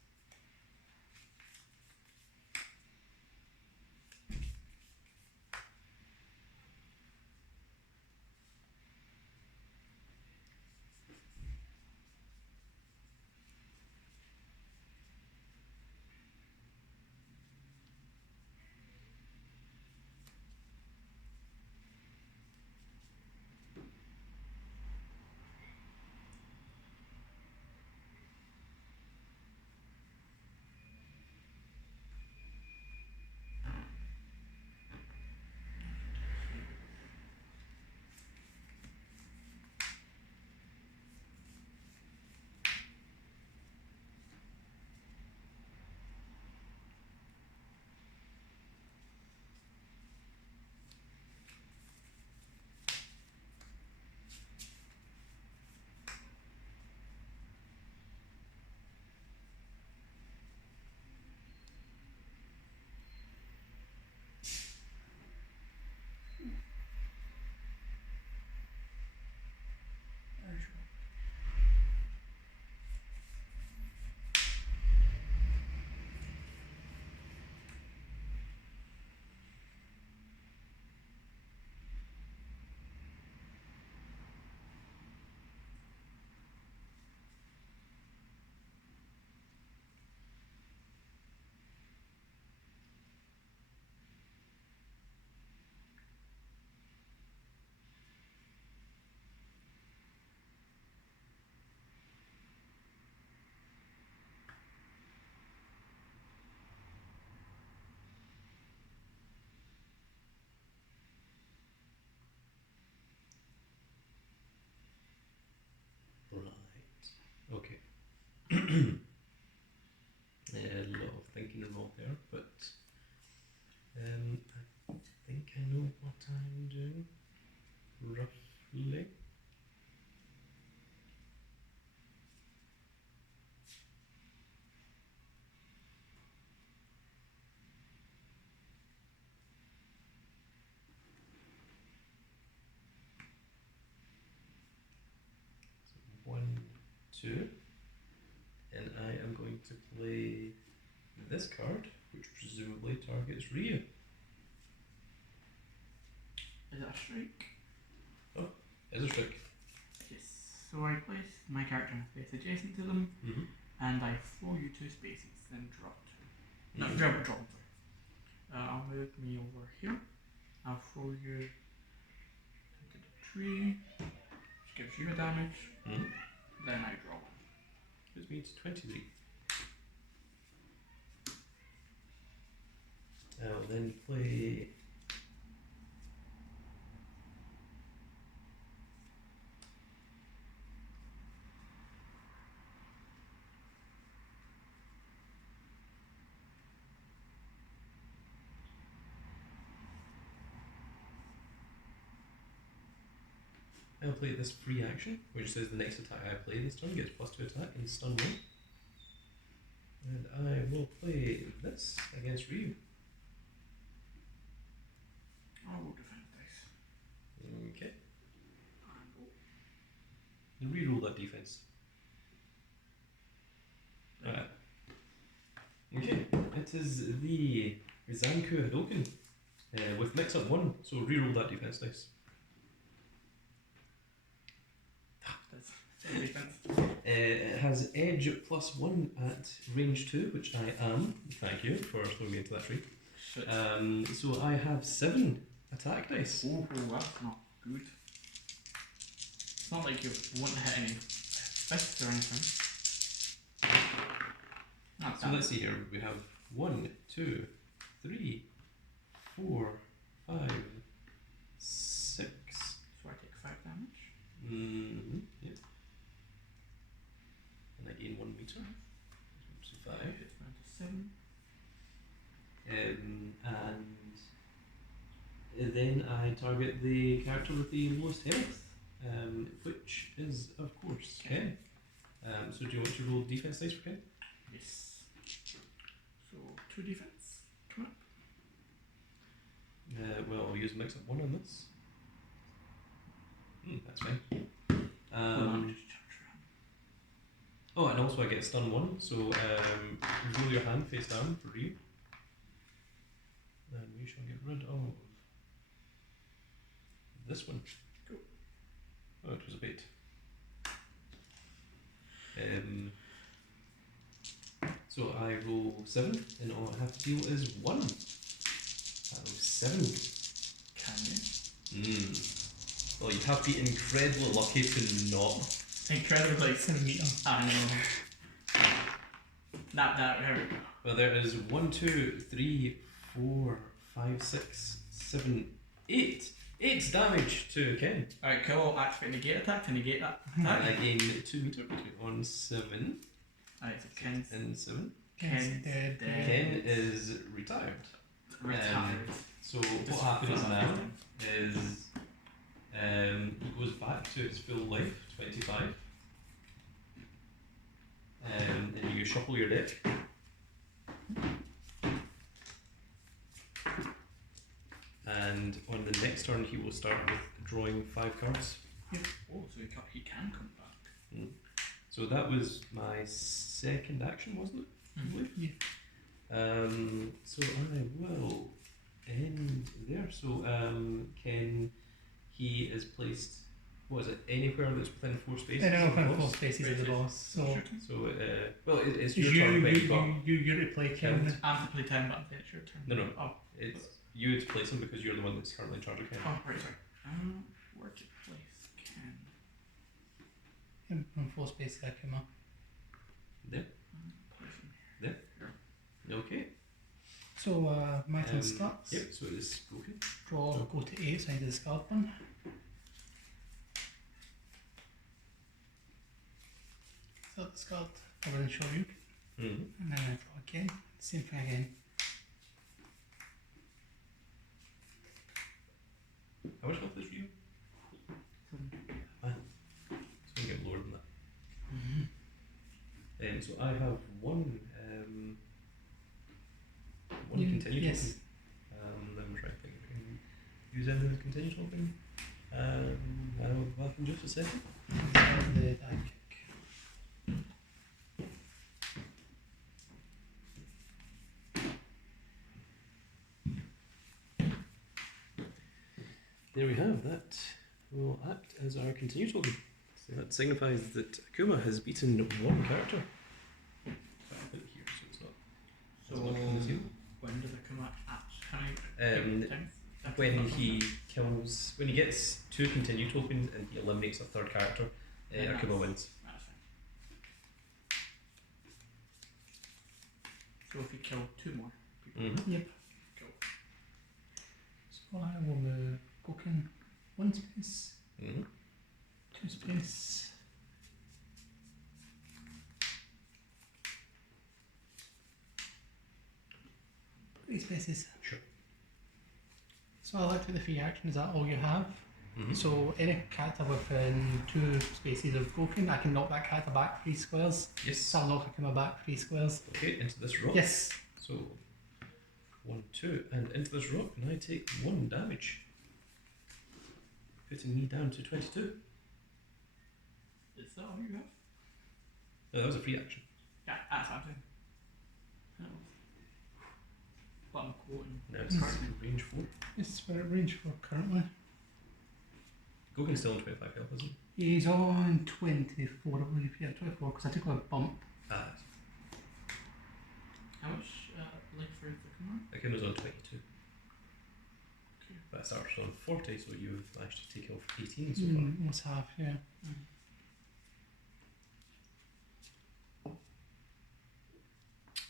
A lot of thinking involved there, but I think I know what I'm doing roughly. So 1, 2, and I am going to play this card, which presumably targets Ryu. Is it a strike? Is a trick. Yes. So I place my character in a space adjacent to them, Mm-hmm. and I throw you 2 spaces, then drop 2. No, Mhm. drop, sorry. I'll move me over here. I'll throw you into the tree, which gives you a damage. Mm-hmm. Then I draw 1. Puts me to 23. I'll then play. I'll play this free action, which says the next attack I play this turn gets +2 attack and stun 1. And I will play this against Ryu. I will defend dice. Okay. And And reroll that defense. Alright. Okay, it is the Zanku Gouken with mix up 1, so reroll that defense dice. that's defense. It has edge +1 at range 2, which I am. Thank you for throwing me into that tree. Shit. So I have 7 attack dice. Oh, that's not good. It's not like you want to hit any fists or anything. That's So let's see here. We have 1, 2, 3, 4, 5, 6. So I take 5 damage. Mm-hmm. Yep. And I gain 1 meter. So 5. It's down to 7. And then I target the character with the lowest health, which is, of course, Ken. So do you want to roll defense dice for Ken? Yes. So 2 defense. Come up. Well, I'll use mix up 1 on this. That's fine. Hold on, just charge around. Oh, and also I get stun 1, so reveal your hand face down for Ryu. And we shall get rid of this one. Cool. Oh, it was a bait. So I roll 7, and all I have to deal is 1. I roll 7. Can you? Well, you have to be incredibly lucky to not. Incredible, like 7 meter. I know. Not that, there we go. Well, there is 1, 2, 3, 4, 5, 6, 7, 8. 8 damage to Ken. Alright, cool. Activate negate attack to negate that And attack. I gain 2 meter on 7 Alright, so Ken's and 7. Ken's dead. Ken is retired. retired. So what happens now is he goes back to his full life, 25. And you shuffle your deck. And on the next turn, he will start with drawing 5 cards. Oh, so he can come back. So that was my second action, wasn't it? I believe. So I will end there. So Ken, he is placed. What is it? Anywhere that's within 4 spaces. And of the I'll boss? 4 spaces of the boss. So So well, it's it's your turn, but you to play Ken. I have to play 10 buttons, it's your turn. No. Oh, it's you to place him because you're the one that's currently in charge of Ken. oh right, sorry. Where to place Ken? On 4 spaces, Akuma. There. Place him There. here. Okay. So my turn starts. Yep. So it's Gouken. Draw, go to 8, so I need to discard one. So discard other than Shoryuken. Mm-hmm. And then I draw again. Same thing again. How much health is Ryu? It's going to get lower than that. So I have one continue yes. token. Then we're trying to think if we can use any of the continue token. I will be back in just a second. Start the die kick. There we have that. Will act as our continue token. So that signifies that Akuma has beaten one character. If I put it here, so it's not. So as much fun as you. when does it come out? When he gets 2 continue tokens and he eliminates a third character, Akuma wins. That's fine. So if you kill 2 more people, Mm-hmm. Yep. go. So I will move Gouken 1 space, Mm-hmm. 2 space. Three spaces. Sure. So I like to the free action. Is that all you have? Mm-hmm. So any character within 2 spaces of Gouken, I can knock that character back 3 squares. Yes. So I'll knock Akuma back 3 squares. Okay, into this rock. Yes. So 1, 2, and into this rock, and I take 1 damage, putting me down to 22. Is that all you have? No, that was a free action. Yeah, that's something. But I'm quoting. Now it's range 4. This is where it range for currently. Gouken's still on 25 health, isn't He's on 24, I believe. Yeah, 24, because I took a bump. he? How much life for the command? Akuma's on 22. Okay. But I started on 40, so you've managed to take off 18 so far. Almost half, yeah.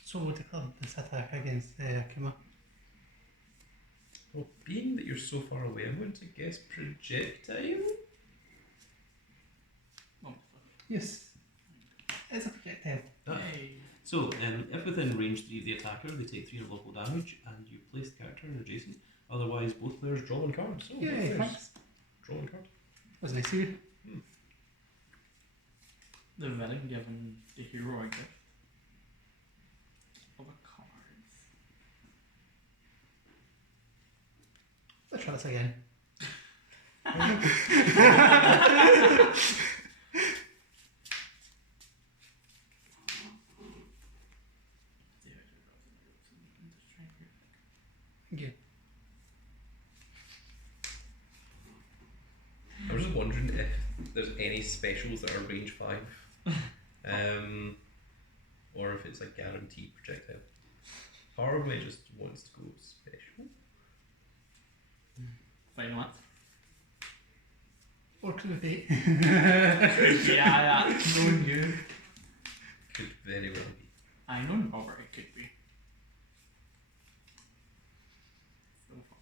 So we'll declare this attack against Akuma. Well, being that you're so far away, I'm going to guess projectile? Yes. It's a projectile. Ah. Yay. So, if within range 3 of the attacker, they take 3 of local damage, and you place the character in adjacent. Otherwise, both players draw 1 card. So, both Yay, players thanks. draw 1 card. Was nice of you. The villain given the hero a gift of a cards. Let's try this again. Thank you. I was just wondering if there's any specials that are range 5. Or if it's a guaranteed projectile. Part of me just wants to go special. Final answer. Or could it be? Yeah, knowing you. Could very well be. I know Robert, it could be. So far.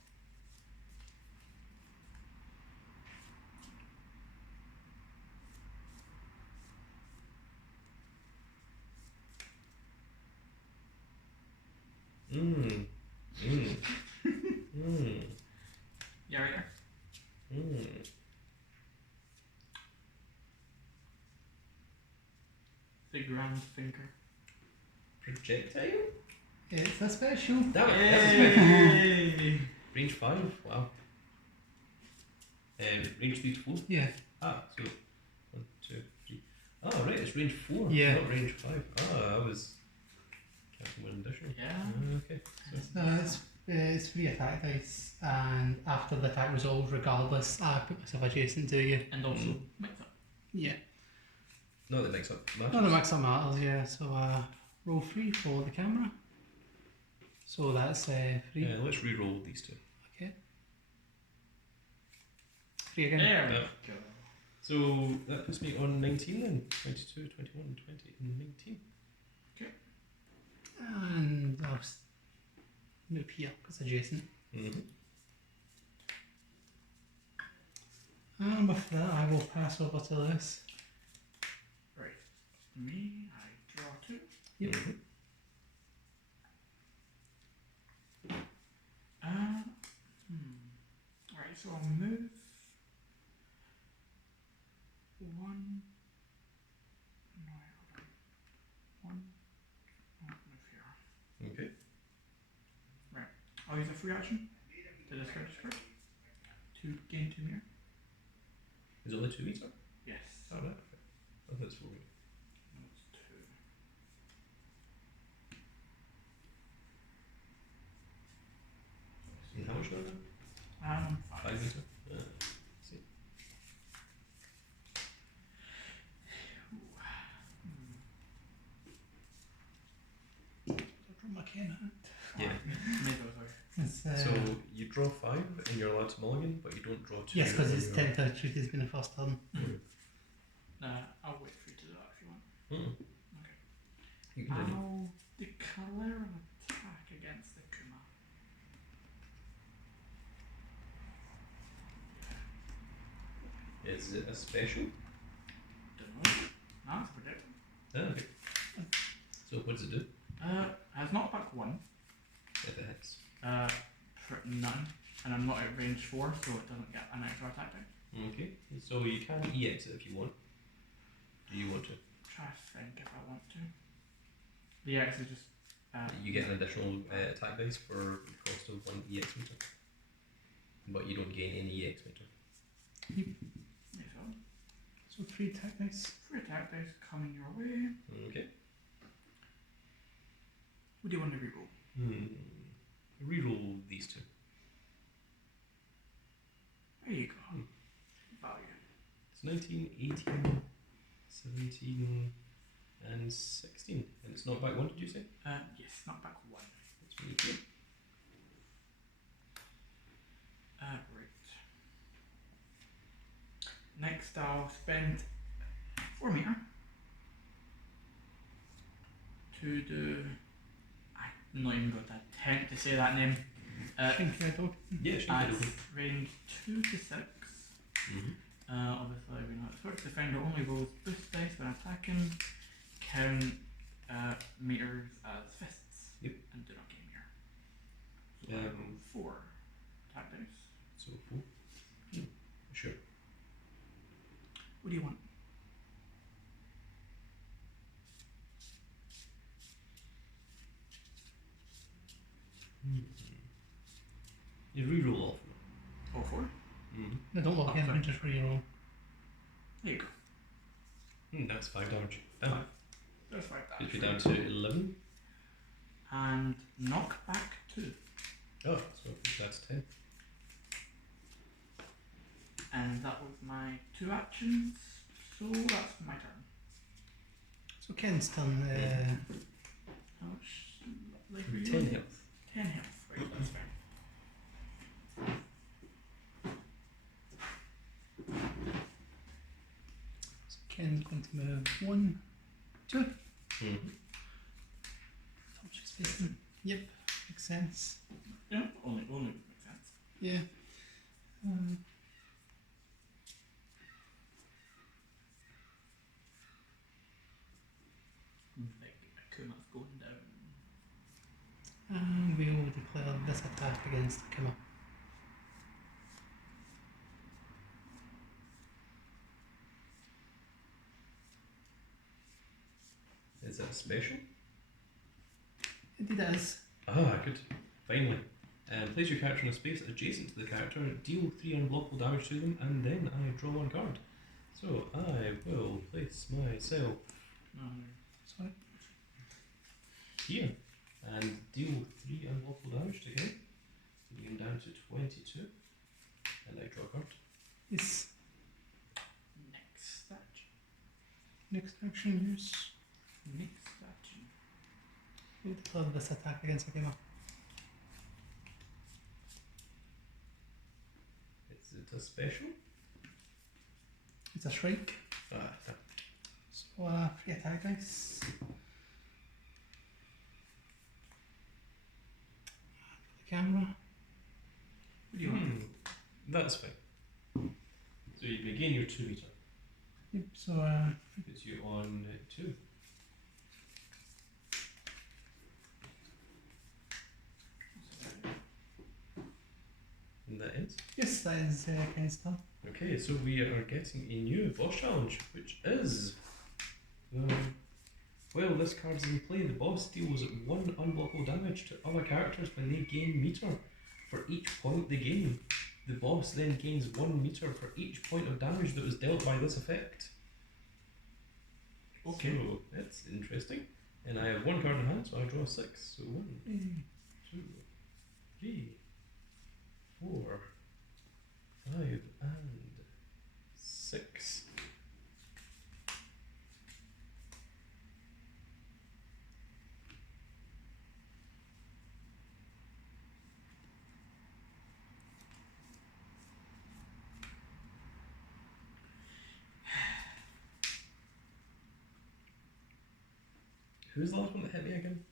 Yeah, right there. The grand finger. Projectile? It's a special. Damn it! Yay! Range 5? Wow. Range 3 to 4? Yeah. Ah, so 1, 2, 3. Oh, right, it's range 4, Yeah. not range 5. Ah, I was casting one additional. Yeah. Okay. So, It's 3 attack dice, and after the attack resolves, regardless, I put myself adjacent to you. And also mix up. Yeah. not that makes up matches. None of max up matters, yeah. So roll 3 for the camera. So that's 3. Let's re-roll these 2. Okay. 3 again. There Yeah. we go. So that puts me on 19 then. 22, 21, 20, and 19. And I'll move here because adjacent. Mm-hmm. And with that, I will pass over to this. Right. Me, I draw 2. Yep. Alright, so I'll move 1. No, hold on. 1. I'll move here. Okay. Right. I'll use a free action to discard this card to gain 2 meter. Is it only 2 meter? Yes. Oh, right. Okay. I thought it's 4 meter. No, it's 2. And how much now? 5. 5 meter? See. I'll draw my Ken hand. Yeah. Maybe I was like, It's, So you draw 5 and you're allowed to mulligan, but you don't draw 2. yes, because it's on 10 to truth has been the first turn. I'll wait for you to do that if you want. Mm. Okay. You can do I'll declare an attack against the Akuma. it. Is it a special? Don't know. No, it's a prediction. Okay. So what does it do Has knockback 1. if it hits? None. And I'm not at range 4, so it doesn't get an extra attack die. Okay. So you can EX it if you want. Do you want to? Try to think if I want to. The X is just. You get an additional attack dice for the cost of 1 EX meter. But you don't gain any EX meter. Yeah, so So 3 attack dice. 3 attack dice coming your way. Okay. What do you want to reroll? Reroll these 2. There you go. Value. It's 19, 18, 17, and 16. And it's not back 1, did you say? Yes, knockback 1. That's really good. Right. Next, I'll spend 4 meter to do. I'm not even going to attempt to say that name. Shrink dog. Yeah, sure. At range 2 to 6. Mm-hmm. Obviously, we know it's first defender only rolls boost dice when attacking. Count meters as fists. Yep. And do not gain meter. So I roll 4 attack dice. So 4. Sure. What do you want? You reroll all 4. All 4? I don't lock in, sorry. just reroll. There you go. That's 5 damage. Damn. That's 5 Gets you damage. down to 11. And knock back 2. Oh, so that's 10. And that was my 2 actions. So that's my turn. So Ken's turn. How much life are you 10 on? health. 10 health. Right, that's fair. So Ken's going to move 1, 2. Mm-hmm. Touch space. Yep, makes sense. Yeah, only makes sense. Yeah. Like Akuma's going down. And we'll declare this attack against Akuma. Is that special? Indeed it is. Ah, good. Finally. Place your character in a space adjacent to the character, deal 3 unblockable damage to them, and then I draw 1 card. So I will place myself Sorry. here and deal 3 unblockable damage to him, taking him down to 22, and I draw a card. Yes. Next action. Next action use. Next action. We'll declare this attack against Akuma. Is it a special? It's a shrike. Ah, So 3 attack dice. The camera. What do you want? That's fine. So you begin your 2 meter. Yep, so Puts you on 2. that ends. Yes, that is Ken's turn. Okay, so we are getting a new boss challenge, which is... while this card is in play, the boss deals 1 unblockable damage to other characters when they gain meter for each point they gain. The boss then gains 1 meter for each point of damage that was dealt by this effect. Okay. So, that's interesting. And I have 1 card in hand, so I draw 6. So 1, 2, 3, 4, 5, and 6. Who's the last one that hit me again?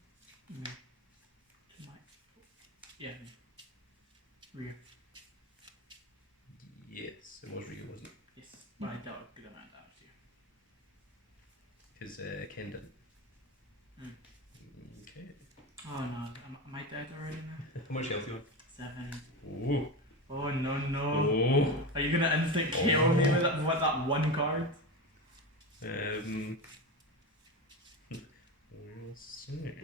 Me. Tonight. Yeah, me. Rear. Yes, it was Ryu, wasn't it? Yes, but I dealt a good amount of damage to you. Because Ken didn't. Mm. Okay. Oh no, am I dead already now? How much health do you 7. want? Oh no no. Oh. Are you gonna instant KO me with that 1 card? We'll see. Maybe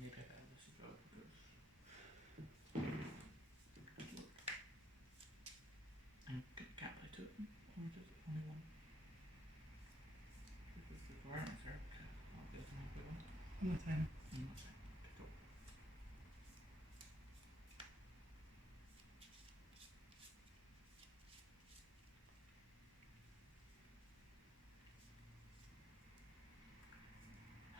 I better let you go because I can't play 2 of them. Only 1. This is the right answer. I'll be able to play 1. One more time. Okay, cool.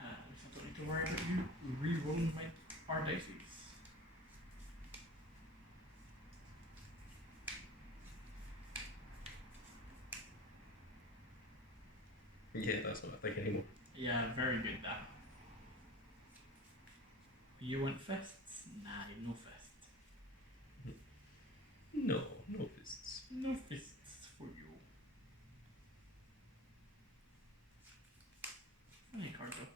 At least I don't need to worry about you re-rolling my hard dices. Yeah, that's not a thing anymore. Yeah, very good that. You want fists? Nah, you no fists. No, no fists. No fists for you. Any card though.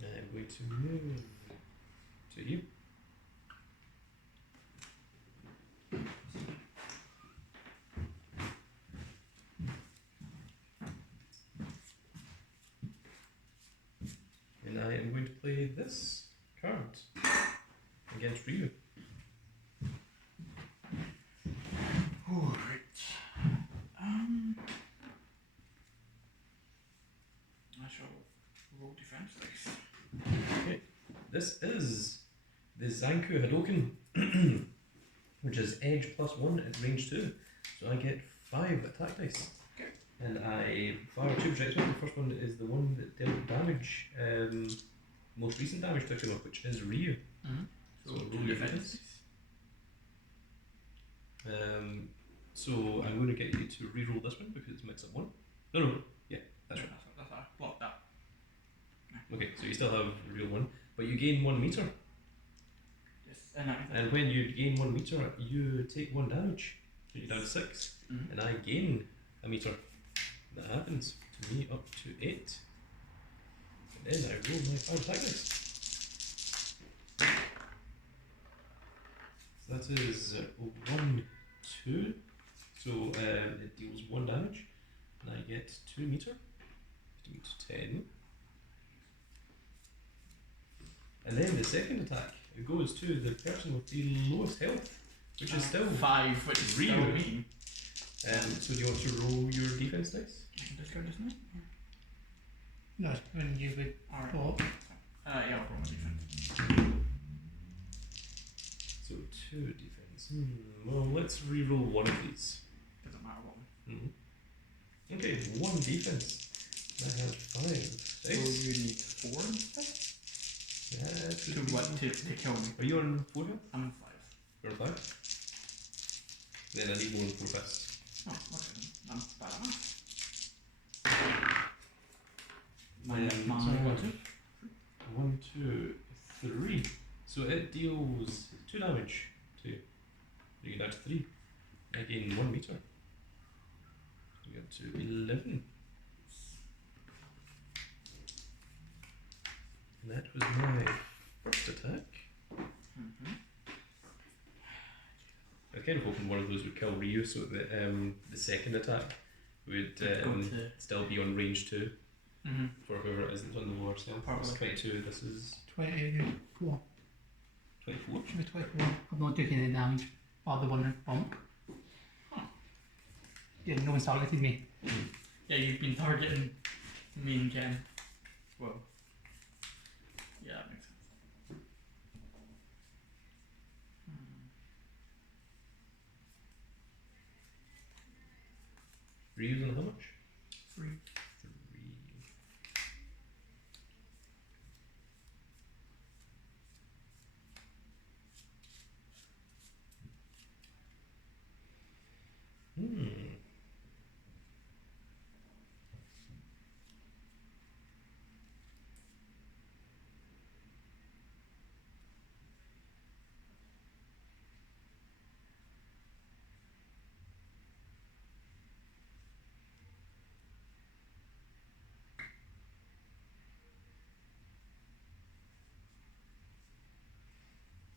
I'm going to move to you. And I am going to play this card against Ryu. Alright. I shall roll defense dice. Okay. This is the Zanku Hadoken, which is edge +1 at range 2. So I get 5 attack dice. Okay. And I fire 2 projectiles. The first one is the one that dealt damage, most recent damage to Akuma, which is Ryu. Mm-hmm. So So roll your defense. dice. So I'm going to get you to re-roll this one because it's mix up 1. No, yeah, that's right. That's I blocked that. Okay, so you still have real 1, but you gain 1 meter. Yes, and And when you gain 1 meter, you take 1 damage. So you're down to 6. Mm-hmm. And I gain a meter. That happens to me up to 8. And then I roll my 5 attack dice. So that is 1, 2. So it deals 1 damage. And I get 2 meter. 2 to 10. And then the second attack, it goes to the person with the lowest health, which is still 5, which is Ryu. still me. So do you want to roll your defense dice? I can discard this now. No, when you would Alright. pop. Yeah, I'll roll my defense. So 2 defense. Well, let's re-roll 1 of these. Doesn't matter what one. Mm-hmm. Okay, 1 defense. I have 5 So dice. you need 4 instead? That To would be- what? To kill me. Are you on 4 health? I'm on 5. You're on 5? Then I need more than 4 fists. Oh, okay. I'm bad at math. Then, Mine so only got 2. 1, 2, 3. So it deals 2 damage to you. You get down to 3. I gain 1 meter. You get to 11. And that was my first attack. Mm-hmm. I was kind of hoping one of those would kill Ryu, so that the second attack would Go to- still be on range 2 Mm-hmm. for whoever it is that's on the lower stealth. That's Probably. 22, this is 24. 24. Should be 24. I'm not taking any damage. Or the one bump. Huh. Yeah, no one's targeted me. Yeah, you've been targeting me and Jen. Well. Yeah, that makes sense. Ryu's on how much? 3. 3. Hmm.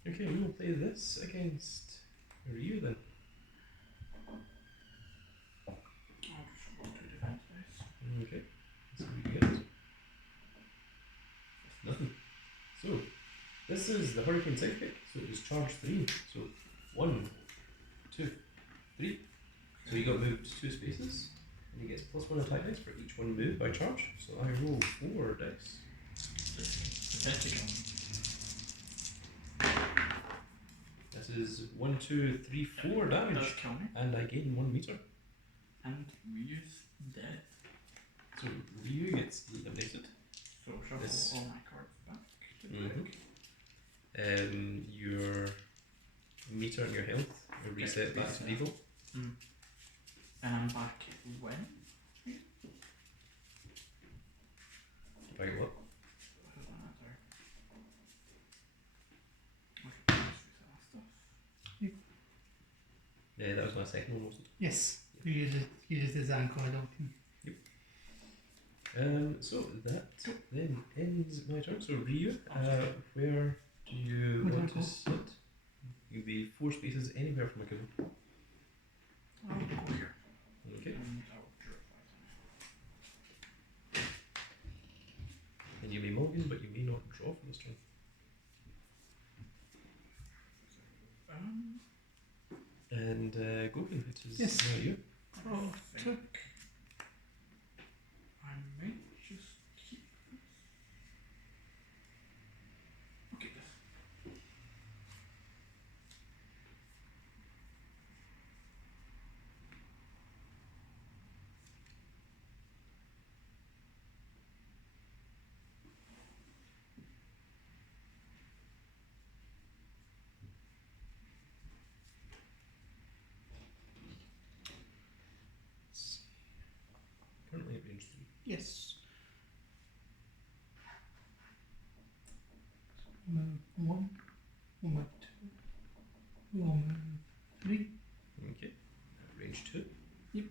Okay, we will play this against Ryu then. I'll just roll 2 defense dice. Okay, let's see what we get. Nothing. So, this is the Hurricane Sidekick, so it was charge 3. So, 1, 2, 3. So you got moved 2 spaces, and he gets +1 attack dice for each one moved by charge. So I roll 4 dice. Defense. This is 1, 2, 3, 4 Does damage, kill me. and I gain 1 meter. And Ryu's dead. So Ryu gets eliminated. So shuffle This- all my cards back to Mhm. deck. Your meter and your health are reset back to legal. Mm. And I'm back when? If I get what? Who's my answer? Okay, let's fix that stuff. Yeah, that was my second one, wasn't Yes. You use the Zan corridor. it? So that then ends my turn. So Ryu, where do you Where do want I to go? sit? You'll be 4 spaces anywhere from a kibble. I'll go here. Okay. And I'll draw 5 And you may mulligan, but you may not draw for this turn. And Gouken, it is Yes. now you. I think I might just keep this. Okay, this. Currently at range 3. Yes. Move 1. We'll move 2. We'll move 3. Okay. Range 2. Yep.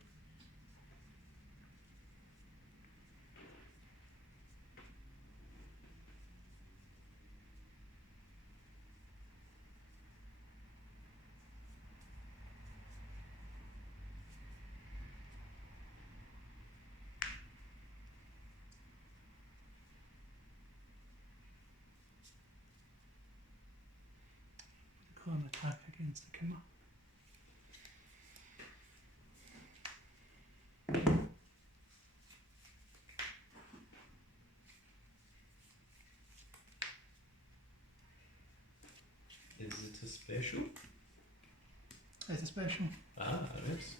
Call an attack against Akuma. Is it a special? It's a special. Ah, yes.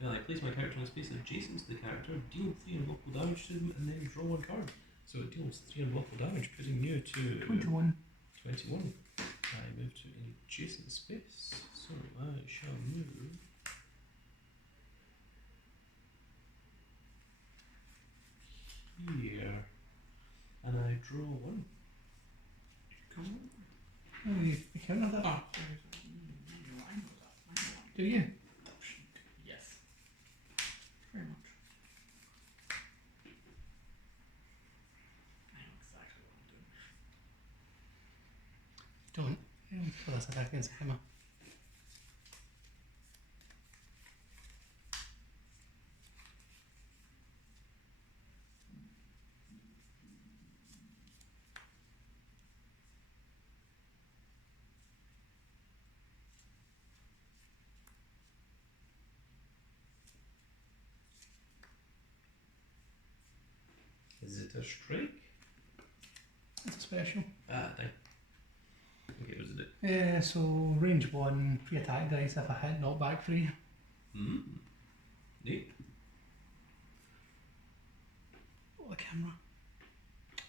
Now I place my character in a space adjacent to the character, deal 3 unblockable damage to them, and then draw 1 card. So it deals 3 unblockable damage, putting you to 21. 21. I move to an adjacent space, so I shall move here. And I draw one. Come on. Oh, you counter that? Oh, sorry. No, I know that. I know that. Do you? Yes. Very much. I know exactly what I'm doing. Don't. For this attack against Akuma. Is it a strike? It's a special. Ah, dang. Okay, what does it do? Yeah, so range 1, free attack dice if I hit, knockback 3. Hmm. Neat. Oh, the camera.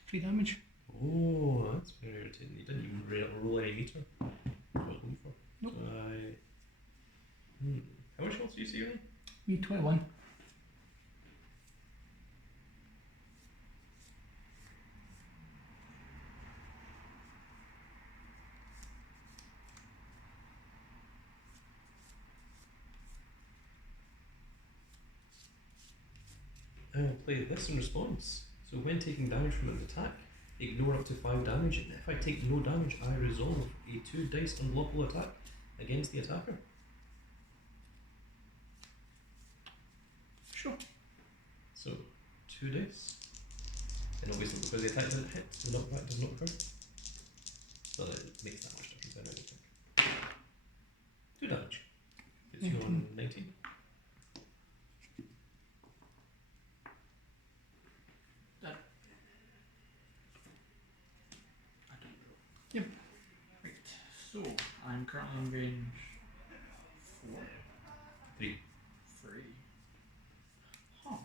3 damage. Oh, that's very irritating. You didn't even roll any meter. What I was looking for. Nope. So how much health do you see, really? Me 21. I will play this in response. So when taking damage from an attack, ignore up to 5 damage, and if I take no damage, I resolve a 2 dice unblockable attack against the attacker. Sure. So 2 dice. And obviously because the attack didn't hit, the knockback does not occur. So that makes that much difference, I don't think. 2 damage. It's you on 19. I don't know. Yep. Right. So I'm currently in range 4. 3. 3. Huh.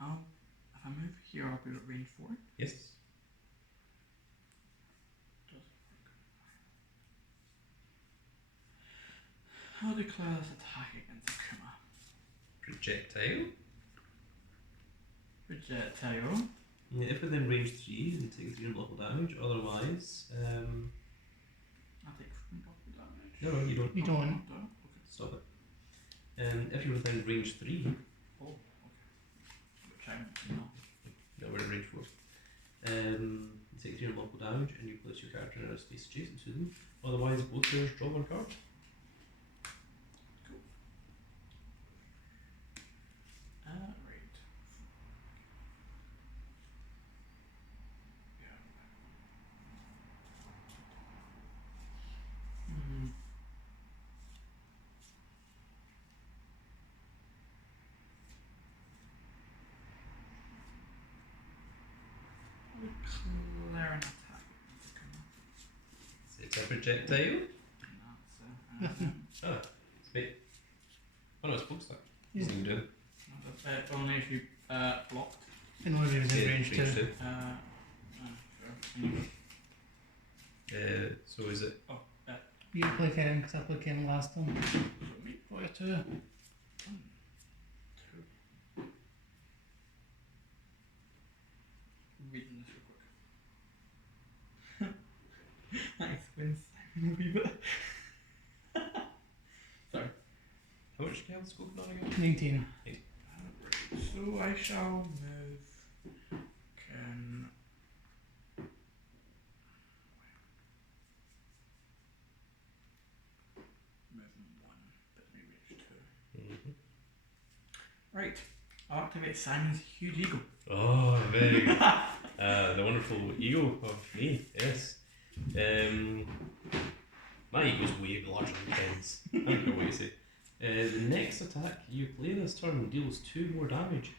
I'll, if I move here, I'll be at range 4. Yes. Does it work? I'll declare this attack against Akuma. Projectile. Projectile. Yeah, if within range 3, then take 3 unblockable damage. Otherwise, I'll take 3 double damage. no, you don't. You don't. Okay. Stop it. If you're within range 3, Oh, okay. Which I'm not. no, we're in range 4. You take 3 unblockable damage and you place your character in a space adjacent to them. Otherwise, both players draw 1 card. Cool. Right. Yeah. Hmm. Declare an attack against Akuma. It's a projectile. And that's Ah, sweet. Oh no, it's book stack. Yeah. What's he doing? only if you blocked. And only if he was in Yeah, range 2. two. Sure. Anyway. So is it? Oh, You play Ken, because I played Ken last time. was it me? 42. 1, 2. Reading this real quick. That explains a wee bit. Sorry. How much do you have the scope on again? 19. So I shall move. Can. Moving 1, but me range 2. Mm-hmm. Right. I'll activate Simon's huge ego. Oh, very good. The wonderful ego of me, yes. My ego's way larger than Ken's. I don't care what you say. The next attack you play this turn deals 2 more damage.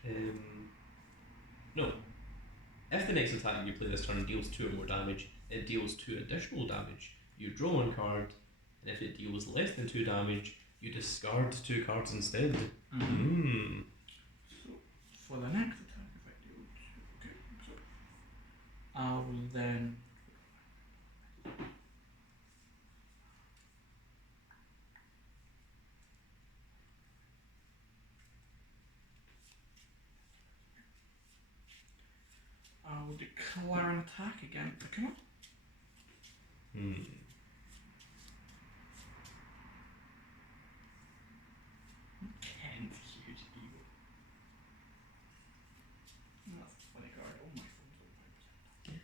No. If the next attack you play this turn deals 2 or more damage, it deals 2 additional damage. You draw 1 card, and if it deals less than 2 damage, you discard 2 cards instead. Mm-hmm. So, for the next attack, if I deal 2, okay, so I will then. I will declare an attack against Akuma. Ken's huge ego. That's a funny card. Oh, my phone's over 5%.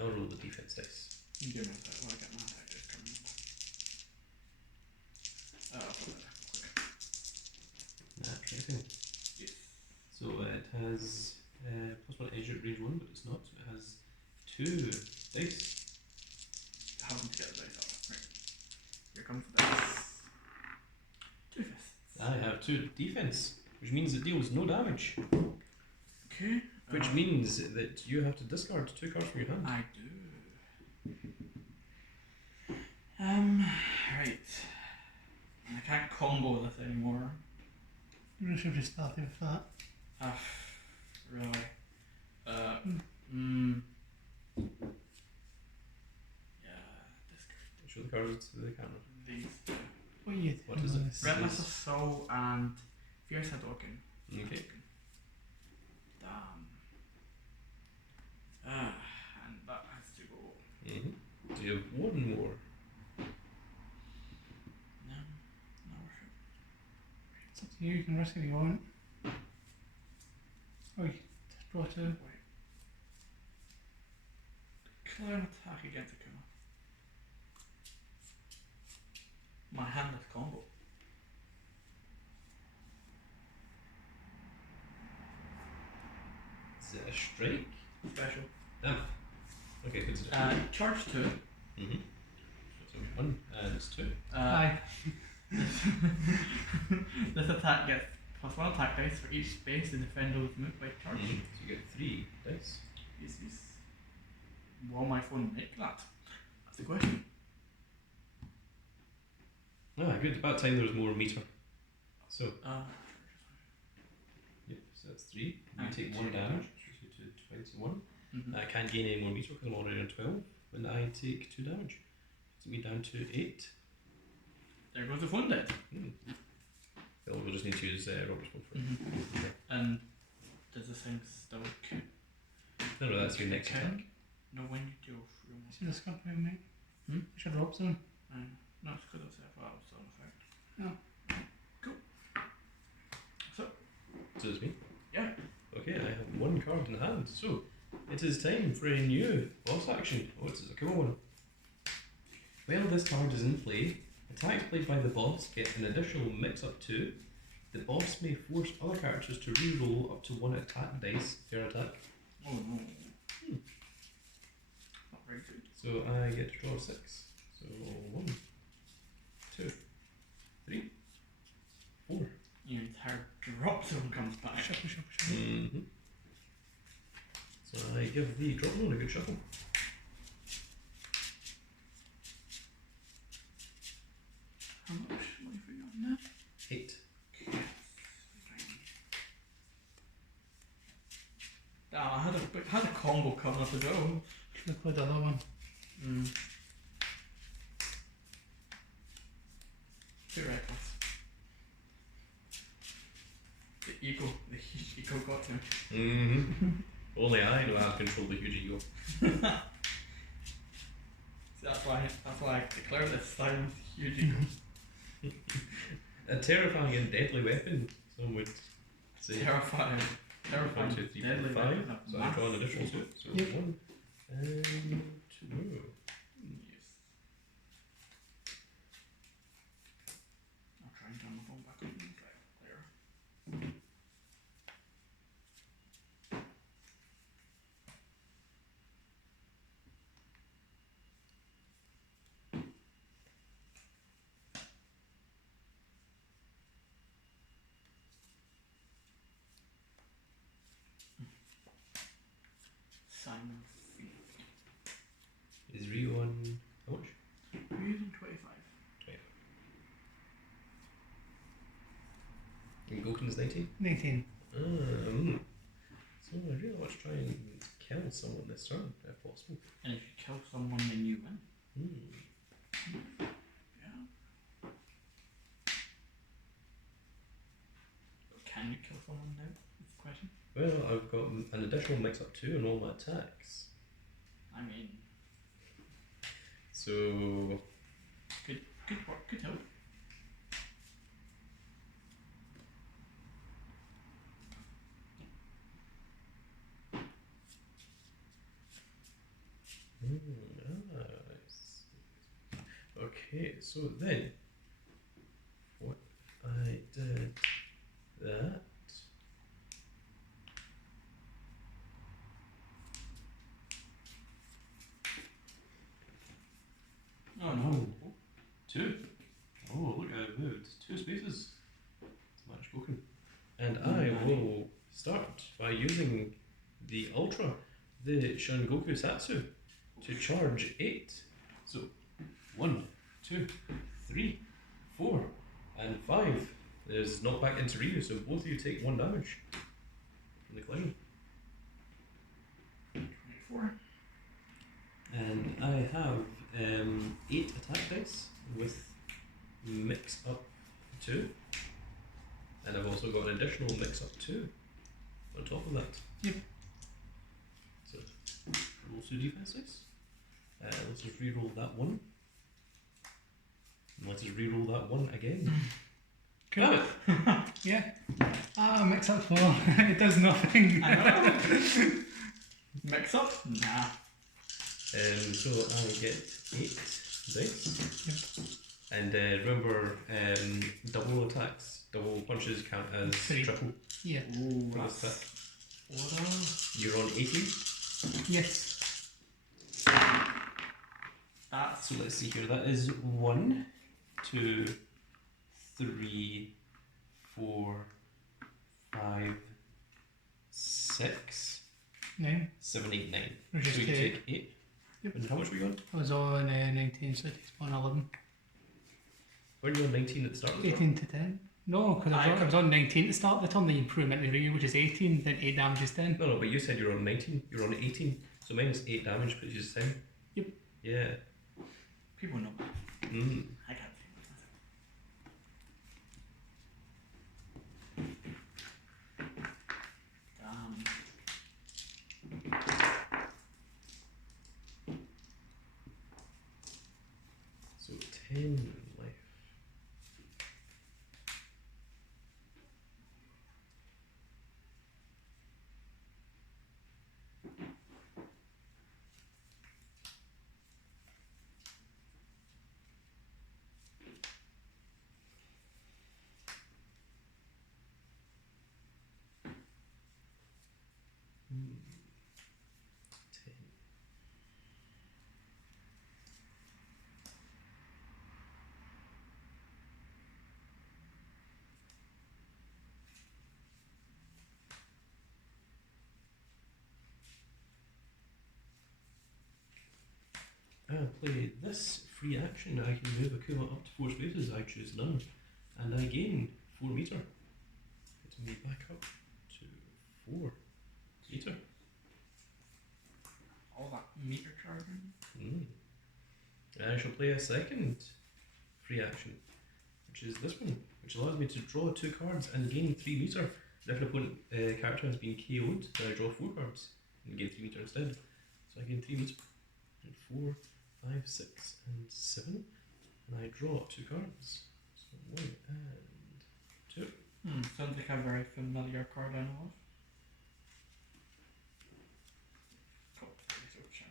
I'll roll the defense dice. Give me a sec while I get my attack dice coming up. I'll put that back quick. Nah, 20. Yes. So it has +1 edge at range 1, but it's not. So it has 2 dice. Having to get the dice out. Right. Here comes the dice. 2 fists. I have 2 defense, which means it deals no damage. Okay. Which means that you have to discard 2 cards from your hand. I do. Right. I can't combo this anymore. You really should have just started with that. Really. Yeah, discard Show the cards to the camera. these. What are you doing? What is it? This? Relentless Assault and Fierce Gouken. Okay. Damn. And that has to go. So you have 1 more. No, no worship. It's up to you. You can risk it if you want. Oh, you just draw 2. Wait. Declare an attack against Akuma. My handless combo. Is it a strike? Special. Ah. Okay, consider. Charge 2. So 1 and it's 2. Aye. This attack gets +1 attack dice for each space the defender was moved by charge. So you get 3 dice. Yes. Will my phone make that? That's the question. Ah, good. About time there was more meter. So, yep, so that's 3. You take 1 damage, which is to 21. I can't gain any more meter because I'm already on 12. And I take 2 damage. Puts me down to 8. There goes the phone dead. Well, we'll just need to use Robert's phone for it. Okay. And does this thing still count? No, that's your next attack. No, when you deal 3 or more. See this card, mate? Hmm? You should drop zone. No, it's because I said that was still in effect. No. Cool. So, So it's me? yeah. Okay, I have 1 card in hand. So, it is time for a new boss action. Oh, it's a cool one. While this card is in play, attacks played by the boss get an additional mix-up 2. The boss may force other characters to re-roll up to 1 attack dice per attack. Oh no. Not very good. So I get to draw 6. So 1, 2, 3, 4. Your entire drop zone comes back. Shuffle. So I give the drop zone a good shuffle. How much life are you on now? 8. Damn, I had a combo coming up as well. Should have played the other one. Too reckless. The huge ego got to me. Only I know how to control the huge ego. See, that's why I declare this silent huge ego. A terrifying and deadly weapon, some would say. Terrifying. 1, 2, 3, 4, Deadly 5. weapon of So I draw an mass. additional 2. So Yep. 1 and 2. Yes. I'll try and turn my phone back on and try it later. Simon Field. Is Rio on how much? We're using 25. 25. And Gouken is 19? 19. So I really want to try and kill someone this turn, if possible. And if you kill someone, then you win. Yeah. kill someone now? Is the question. Well, I've got an additional mix up 2 on all my attacks. I mean, So, good work, good help. nice. Okay, so then, what I did that. Oh no. 2. Oh, look, I moved 2 spaces to match Gouken. And I will start by using the Ultra, the Shangoku Satsu, to charge 8. So, 1, 2, 3, 4, and 5 is knocked back into Ryu, so both of you take 1 damage from the collision. 24. And I have 8 attack dice with mix up 2. And I've also got an additional mix up 2 on top of that. Yep. So roll 2 defense dice. Let's just re-roll that 1. And let's just re-roll that 1 again. Cool. Yeah. Mix up 4. It does nothing. I know. Mix up? Nah. So I get 8 dice. And remember, double attacks, double punches count as 3. triple. Yeah. Ooh, For this that's hit. You're on 18. Yes. That's So let's see here. That is 1, 2, 3, 4, 5, 6, 9. 7, 8, 9. Or just So you take 8. Yep. And how much were you on? I was on 19, so it takes 1 11. Were you on 19 at the start of the turn? 18 to 10. No, because I was on 19 to start the turn, then you improvement in Ryu, which is 18, then 8 damage is 10. No, but you said you were on 19. You're on 18. So minus 8 damage puts you to 10. Yep. Yeah. people know. Mm. I can't think of So 10 life. Mm. 10. I'll play this free action. I can move Akuma up to 4 spaces. I choose none. And I gain 4 meter. Gets me back up to 4 meter. all that meter charging. Mm. And I shall play a second free action, which is this one, which allows me to draw 2 cards and gain 3 meter. And if an opponent character has been KO'd, then I draw 4 cards and gain 3 meter instead. So I gain 3 meter. And 4, 5, 6, and 7. And I draw 2 cards. So 1 and 2. Sounds like a very familiar card I know of. Cool. So check.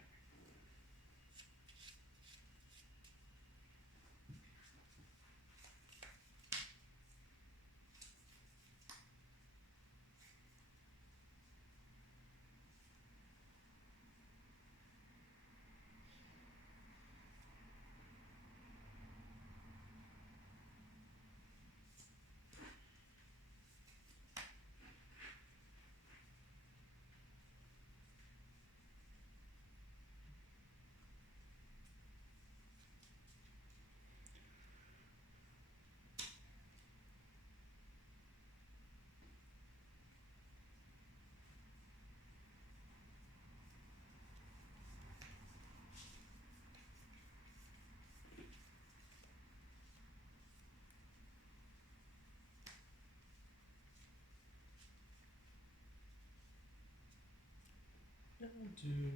do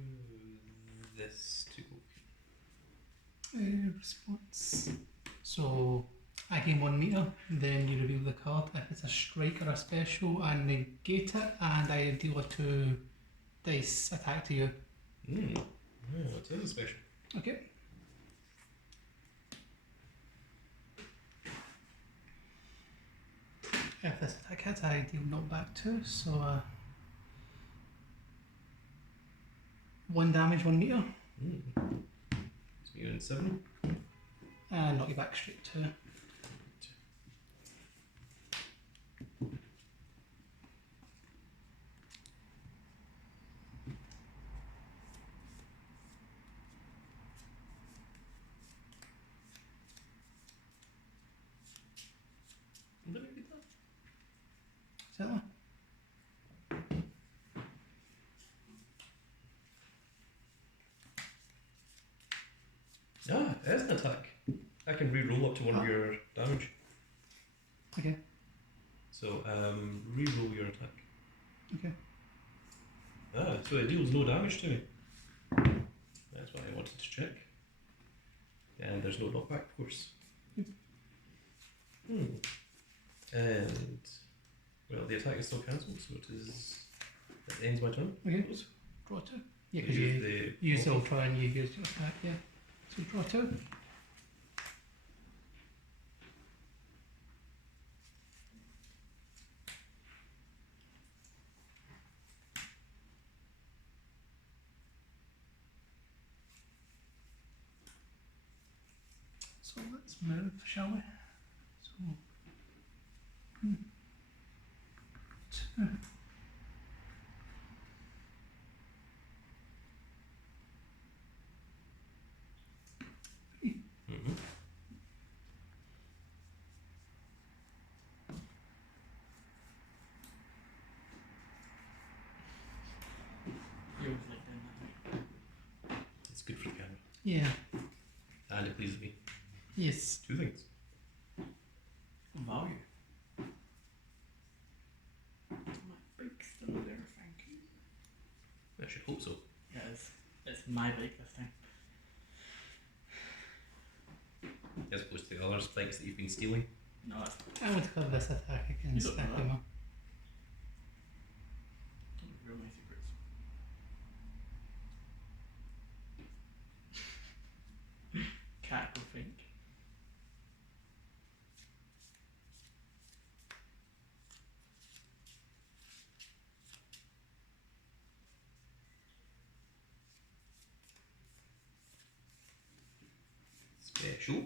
this to Response. So I gain 1 meter, then you reveal the card. If it's a strike or a special, I negate it, and I deal a 2 dice attack to you. Oh, it is a special. Okay. If this attack hits, I deal knockback 2, so 1 damage, 1 meter, So you're in 7. and knock you back straight to. Let me get that. Certainly. Ah, it is an attack. I can re-roll up to 1 of your damage. Okay. So, re-roll your attack. Okay. Ah, so it deals no damage to me. That's what I wanted to check. And there's no knockback, of course. And, well, the attack is still cancelled, so it ends my turn. Okay. Draw 2. Yeah, because you still try and you use your attack, yeah. So draw 2. So let's move, shall we? So 2. You always like doing that. It's good for the camera. Yeah. And it pleases me. Yes. 2 things. Value. My bike's still there, thank you. I should hope so. Yeah, it's my bike this time. As opposed to the other spikes that you've been stealing. No, it's I want to cover this attack against You don't know that. Akuma. don't reveal my secrets. Cat will think. Special.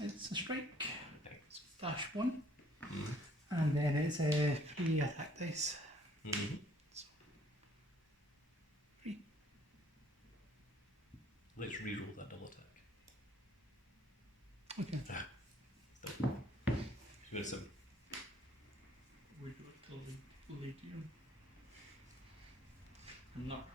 It's a strike. Thanks. Dash 1. Mm-hmm. And then it's a 3 attack dice. Mm-hmm. 3. Let's re-roll that double attack. Okay. You got 7. Would you like to lead you? I'm not.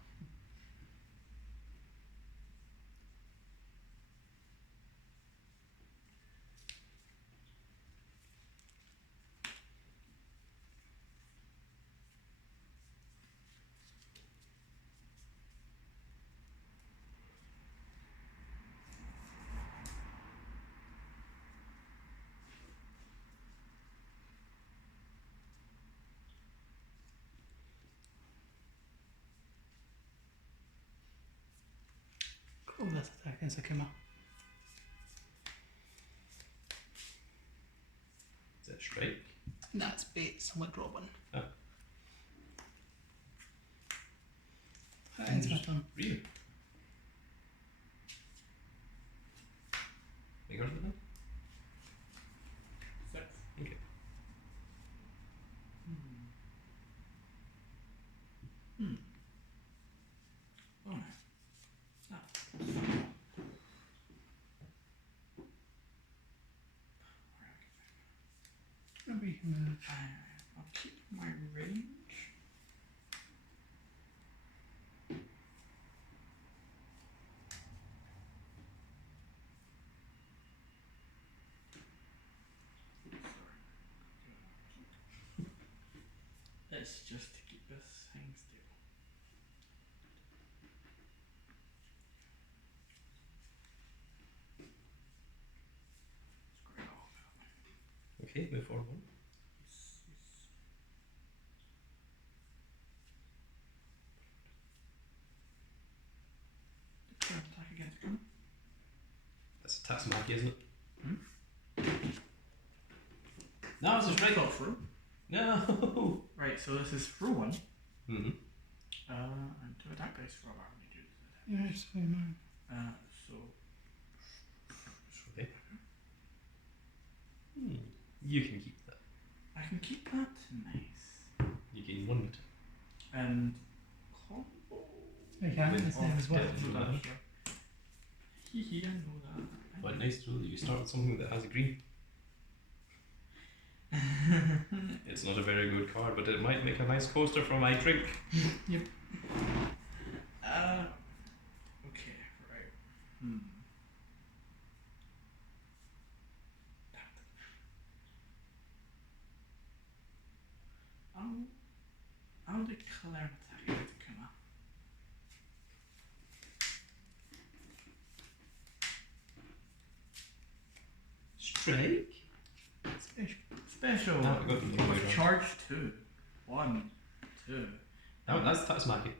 Cool, this attack against Akuma. Is that strike? That's bait, so I'm going to draw 1. Ah. That ends my turn. Really? Make yours with that? 6. Okay. Oh. Maybe you can move. I'll keep my range. It's just to keep this thing still. Okay, move forward 1. Yes, yes. Declare an attack against Akuma. That's a Tatsumaki, isn't it? Hmm? No, it's a strike. Not through. No! Right, so this is through 1. Mm-hmm. And 2 attack dice for our need to do this. Yeah, it's fine. So Okay. You can keep that. I can keep that. Nice. You gain 1. And combo. I can't, it's Oh, name as well. yeah. I know that. Well, nice to know that you start with something that has a green. It's not a very good card, but it might make a nice coaster for my drink. Yep. Okay, right. I'll declare an attack against Akuma. Strike? Special. No, I got the other way around. Charge 2. 1, 2. Oh, that's Tatsumaki.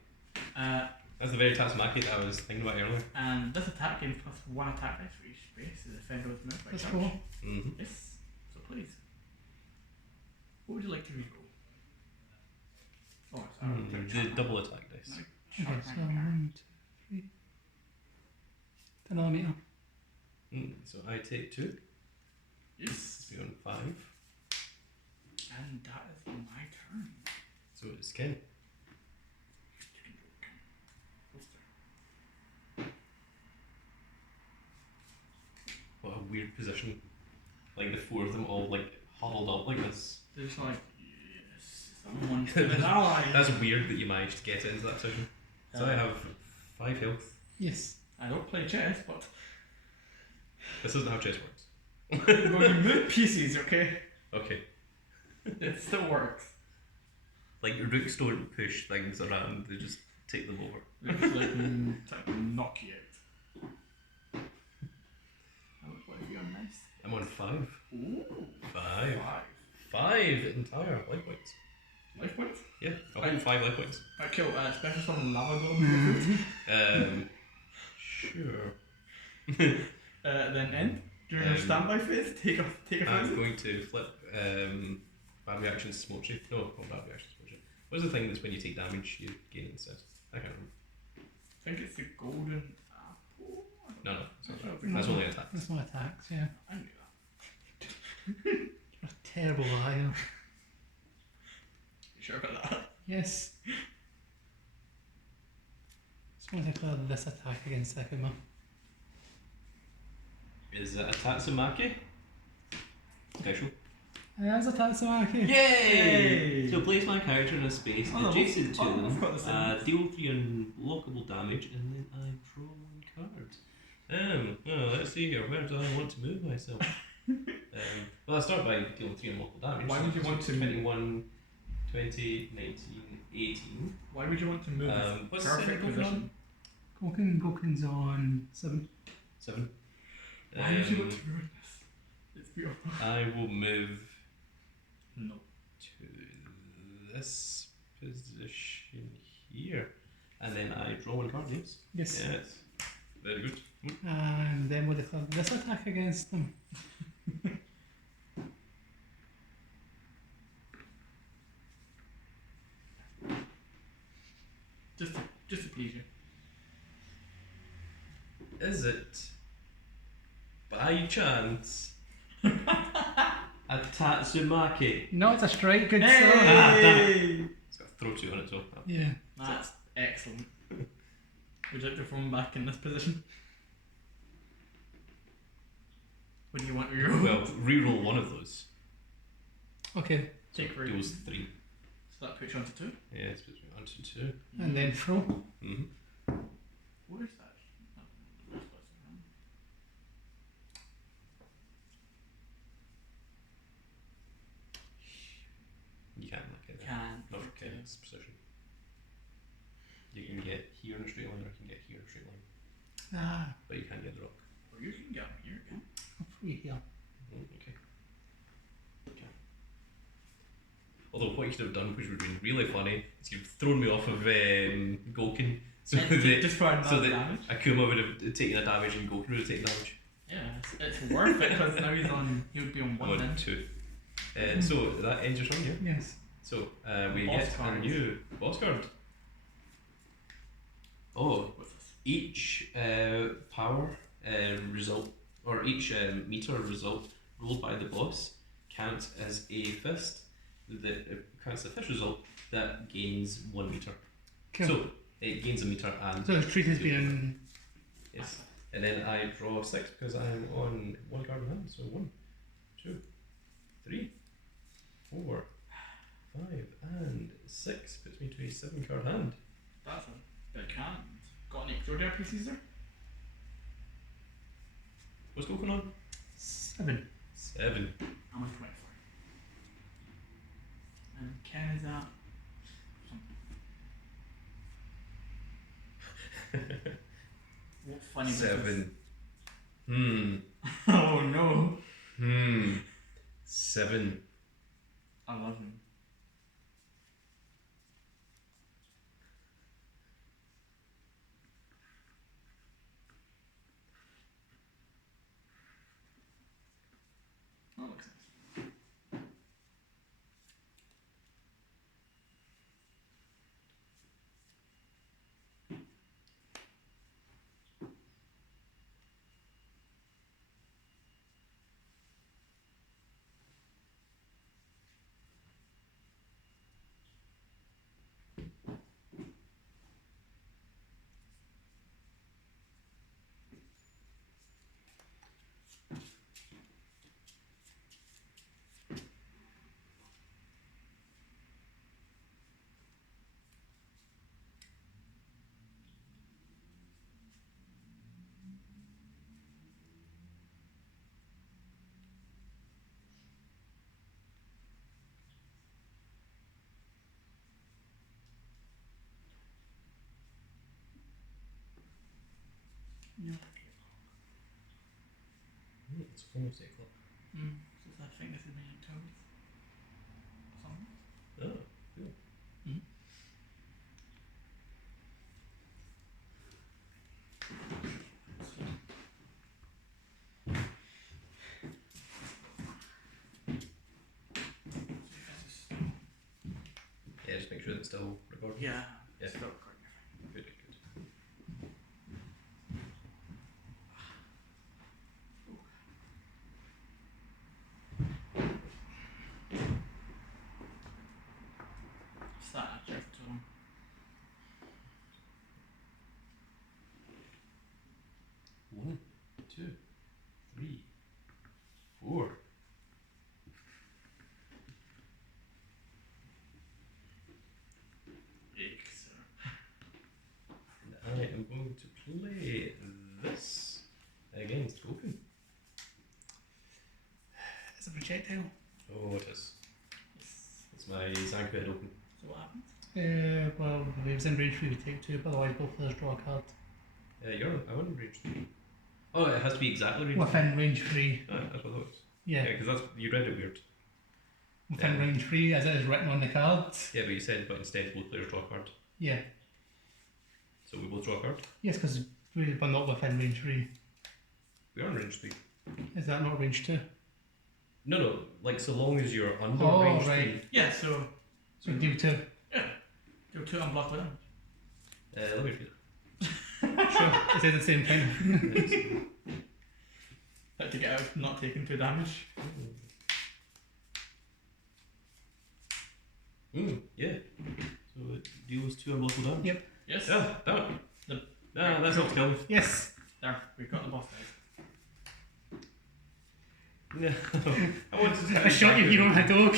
That's the very Tatsumaki that I was thinking about earlier. And this attack gains plus 1 attack dice for each space the defender was moved by That's charge. cool. Mm-hmm. Yes. So please. What would you like to reroll? Oh, sorry. The double attack dice. Okay, so 1, 2, 3. 10 millimeter. So I take 2. Yes. It's on 5. And that is my turn. So it's Ken. You can do it. What's there? What a weird position. Like the 4 of them all like huddled up like this. They're just like, yes, someone an ally. That's weird that you managed to get into that position. So I have 5 health. Yes. I don't play chess, but This isn't how chess works. I'm going to move pieces, okay? Okay. It still works. Like rooks don't push things around, they just take them over. It's like knock you out. What if you're nice? I'm on 5. Ooh. 5. 5 entire life points. Life points? Yeah, a whole 5 life points. I kill special summon lava golem. Sure. Then end. During your standby phase, take a I'm phase. going to flip bad reaction smoke shape. No, not bad reaction smoke shape. What's the thing that's when you take damage you gain instead? I can't remember. I think it's the golden apple. No, it's not that. No. That's only attack. That's my attacks, yeah. I knew that. You're a terrible liar. You sure about that? Yes. Just want to declare this attack against Akuma. Is it a Tatsumaki? Special. There's a Tatsumaki. Yay! So place my character in a space Oh, adjacent to oh, I've got the them, same. deal 3 unblockable damage, and then I draw 1 card. Let's see here. Where do I want to move myself? Well, I start by dealing 3 unblockable damage. Why would you want to 21, 20, 19, 18. Why would you want to move this What's the perfect second position? Gouken's on 7. 7. Why would you want to ruin this? It's beautiful. I will move No. to this position here, and then I draw 1 card. Yes. Yes. Yes. Very good. And then we'll declare this attack against them. Just to please you. Is it by chance a Tatsumaki? No, it's a strike, good Hey! sir. Ah, damn it. It's got a throw 2 on it, so. Yeah. That's excellent. Would you like to throw him back in this position? What do you want to reroll? Well, reroll 1 of those. Okay. Take for Deals 3. So that puts you onto 2. Yeah, it's puts me on to 2. And then throw. Mm-hmm. Where's that? No, the rest of us are around. You can look at it. Can. Not for Ken's position. You can get here in a straight line, or you can get here in a straight line. Ah, But you can't get the rock. Or you can get him here again. I'm free here. Okay. you should have done, which would have been really funny, is you've thrown me off of Gouken. So Just for so another that damage. Akuma would have taken a damage and Gouken would have taken damage. Yeah, it's worth it because now he would be on one then. 1, 2. So that ends your turn, yeah? Yes. So we Boss get a cards. new boss card. Oh, With us. each power result, or each meter result rolled by the boss counts as a fist. Counts the fist result that gains 1 meter. Cool. So it gains a meter and So the treat has been. yes. And then I draw 6 because I'm on 1 card in hand. So 1, 2, 3, 4, 5, and 6 puts me to a 7 card hand. That's a big hand. Got any extraordinary pieces there? What's going on? 7. 7. I'm with 24. And Ken is at. What funny business. 7. Oh no. 7. 11. That makes sense. Yeah. It's almost 8 o'clock. So I think this is many toes. Something. Oh, cool. Yeah, just make sure that it's still recording. Yeah. Yeah. Still recording. Good, good, good. Start at just to them. 1, 2, 3, 4. And I am going to play this against Gouken. It's a projectile. Oh, it is. It's my Zanku head open. So what happens? Well, if it was in range 3, we take 2, but otherwise both players draw a card. I wouldn't range 3. Oh, it has to be exactly range 3. Within range 3. Oh, that's what it was. Yeah. Yeah, because you read it weird. Within Yeah. range 3, as it is written on the card. Yeah, but you said, but instead both players draw a card. Yeah. So we both draw a card. Yes, because we're not within range 3. We are in range 3. Is that not range 2? No, like so long as you're under Oh, range right. 3. Yeah, so So deal 2. do 2 unblock with them. Let me read Sure, it says the same thing. it. Had to get out of not taking 2 damage. Yeah. So it deals 2 unblockable damage. Yep. Yes. Yeah, damn it. The- Nah, that's not kill me. Yes. There, we've got the boss guys. No. I wanted to I shot you, you don't have dog.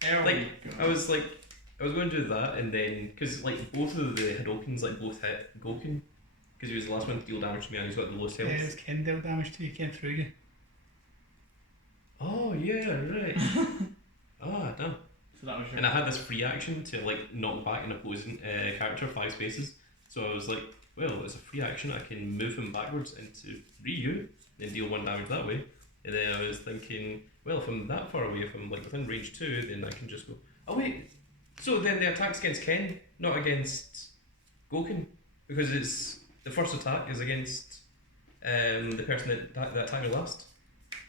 There Like, we go. I was going to do that, and then because like both of the Hadokens like both hit Gouken because he was the last one to deal damage to me, and he's got the lowest health. Yeah, it's Ken dealt damage to you, Ken through you. Oh yeah, right. Ah, damn. So that was your. And I had this free action to like knock back an opposing character 5 spaces. So I was like, well, it's a free action. I can move him backwards into 3U, then deal 1 damage that way. And then I was thinking, well, if I'm that far away, if I'm like within range 2, then I can just go. Oh wait, so then the attack's against Ken, not against Gouken, because it's the first attack is against the person that attacked me last.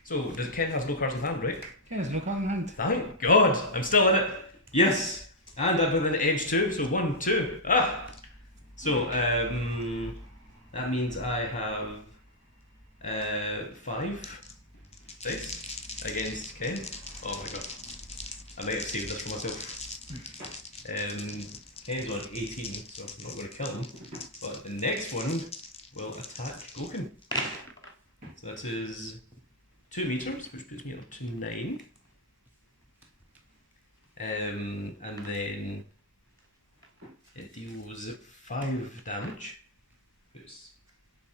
So does Ken has no cards in hand, right? Ken has no card in hand. Thank God, I'm still in it. Yes, and I'm within edge 2, so 1, 2. Ah, so that means I have 5 dice against Ken. Oh my God, I might have saved this for myself. Ken's on 18, so I'm not going to kill him. But the next one will attack Gouken. So that is 2 meters, which puts me up to 9. And then it deals 5 damage. Puts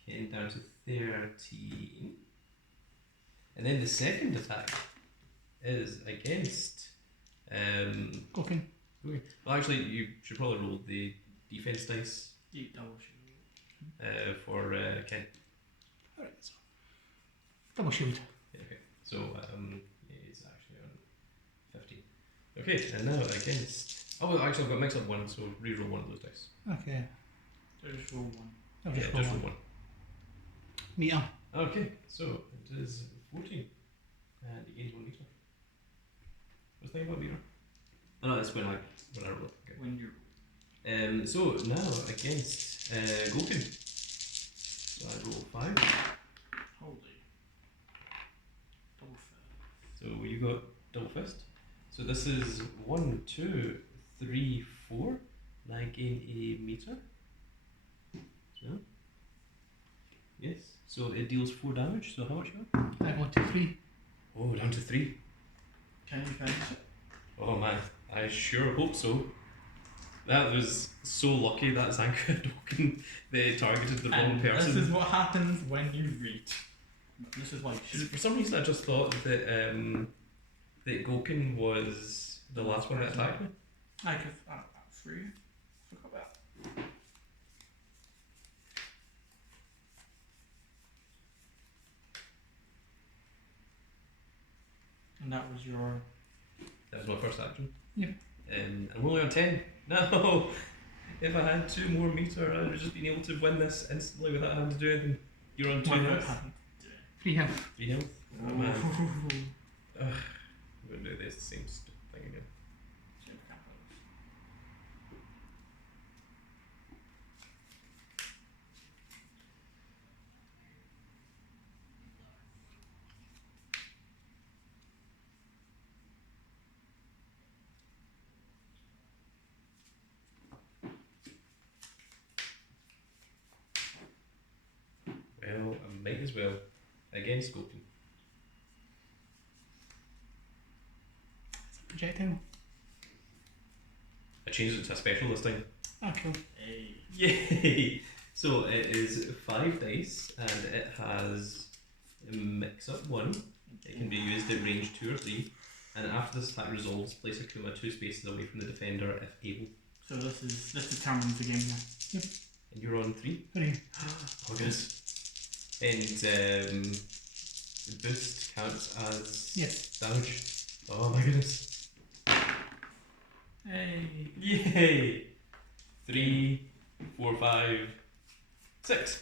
Ken down to 13. And then the second attack is against Gouken. well, actually, you should probably roll the defense dice You double shield. for Ken. Alright, so. Double shield. Yeah, okay. So it's actually on 15. Okay, and now against. Oh, well, actually, I've got mixed up 1, so re-roll 1 of those dice. Okay. Just roll 1. I'll Yeah, just just roll roll one. 1. Meter. Okay, so it is 14. And he gains 1 meter. What's the thing about meter? Oh, no, that's when I roll it. Okay. When you So now against Gouken. So I roll 5. holy double fist. So you got double fist. So this is 1, 2, 3, 4. And I gain a meter. So yes. So it deals 4 damage. So how much you got? I go to 3. Oh, down to 3. Can you finish it? Oh man, I sure hope so. That was so lucky that Zanka token they targeted the wrong And person. this is what happens when you read. This is why you should. For some reason, I just thought that that Gouken was the last one that attacked me. I could. That's free. Forgot that. And that was your. That was my first action. Yep. I'm only on 10. No! If I had 2 more meter, I would have just been able to win this instantly without having to do anything. You're on 2 Without health. having to do 3 health. 3 health. Oh man. it. I'm going to do this same stupid thing again. Well, I might as well. Against Gouken. Projectile. I changed it to a special this time. Ah, cool. Hey. Yay! So it is 5 dice and it has a mix up 1. It can be used at range 2 or 3. And after this attack resolves, place Akuma 2 spaces away from the defender if able. So this determines the game now. And you're on 3. 3. Oh goodness. And the boost counts as Yes. damage. Oh my goodness. Hey. Yay! 3, 4, 5, 6.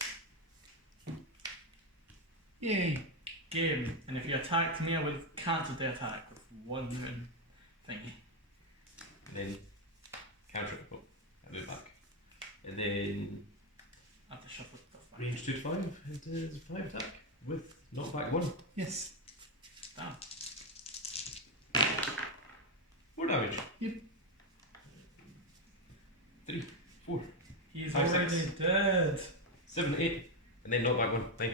Yay. Game. And if you attacked me, I would have cancelled the attack with 1 moon thingy. And then counter it. Oh, I move back. And then I have to shuffle stuff back. range 2 to 5. It is 5 attack with knockback 1. Yes. Damn. 4 damage. Yep. 3, 4, He's 5, already 6. dead. 7, 8. And then knockback 1. Fine.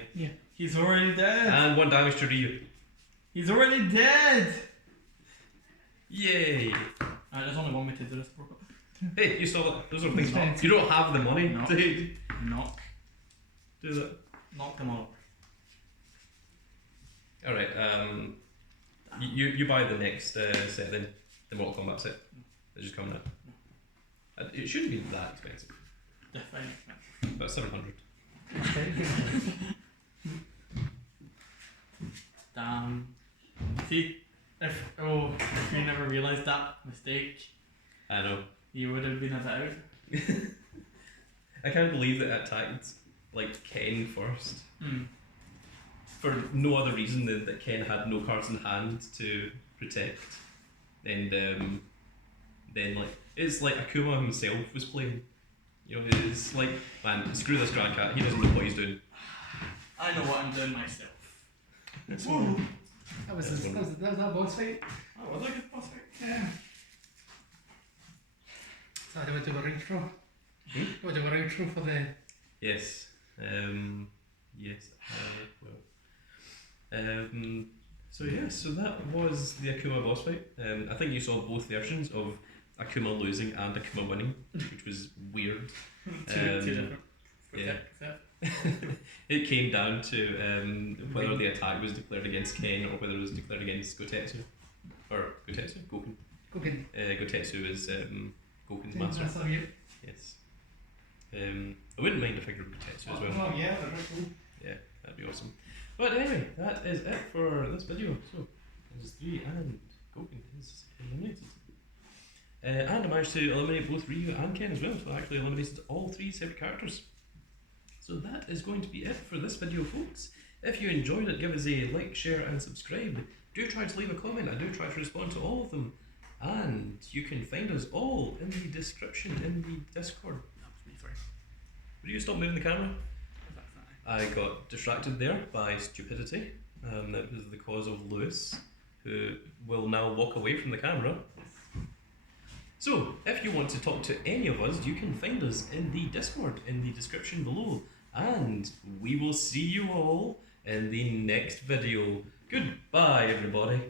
He's already dead. And 1 damage to Ryu. He's already dead. Yay! There's only one way to do this. Hey, you saw that. Those are things. Knock. You don't have the money Knock. to do Knock. that. Knock them all Alright, you buy the next set then, the Mortal Kombat set. It's just coming out. It shouldn't be that expensive. over. Definitely. About 700. Damn. See, if you never realised that mistake, I know. you would have been a bit out. I can't believe that it attacked like Ken first. Mm. For no other reason than that Ken had no cards in hand to protect. And then like it's like Akuma himself was playing. You know, it's like, man, screw this Grand Cat, he doesn't know what he's doing. I know what I'm doing myself. So, that was that boss fight. Oh, was that a good boss fight? Yeah. So I went to a intro. Hmm? I went to a intro for the. Yes. Yes. So yeah, so that was the Akuma boss fight. I think you saw both versions of Akuma losing and Akuma winning, which was weird. Two different. Yeah. It came down to whether the attack was declared against Ken or whether it was declared against Gotetsu. Or Gotetsu? Gouken. Gouken. Gotetsu is Gouken's That's master. all you. Yes. I wouldn't mind a figure of Gotetsu as well. Oh, yeah, that's cool. Yeah, that'd be awesome. But anyway, that is it for this video. So, there's 3 and Gouken is eliminated. And I managed to eliminate both Ryu and Ken as well, so I actually eliminated all 3 separate characters. So that is going to be it for this video, folks. If you enjoyed it, give us a like, share and subscribe. Do try to leave a comment, I do try to respond to all of them. And you can find us all in the description in the Discord. That was me, sorry. Would you stop moving the camera? I got distracted there by stupidity. That was the cause of Lewis, who will now walk away from the camera. So, if you want to talk to any of us, you can find us in the Discord in the description below. And we will see you all in the next video. Goodbye, everybody.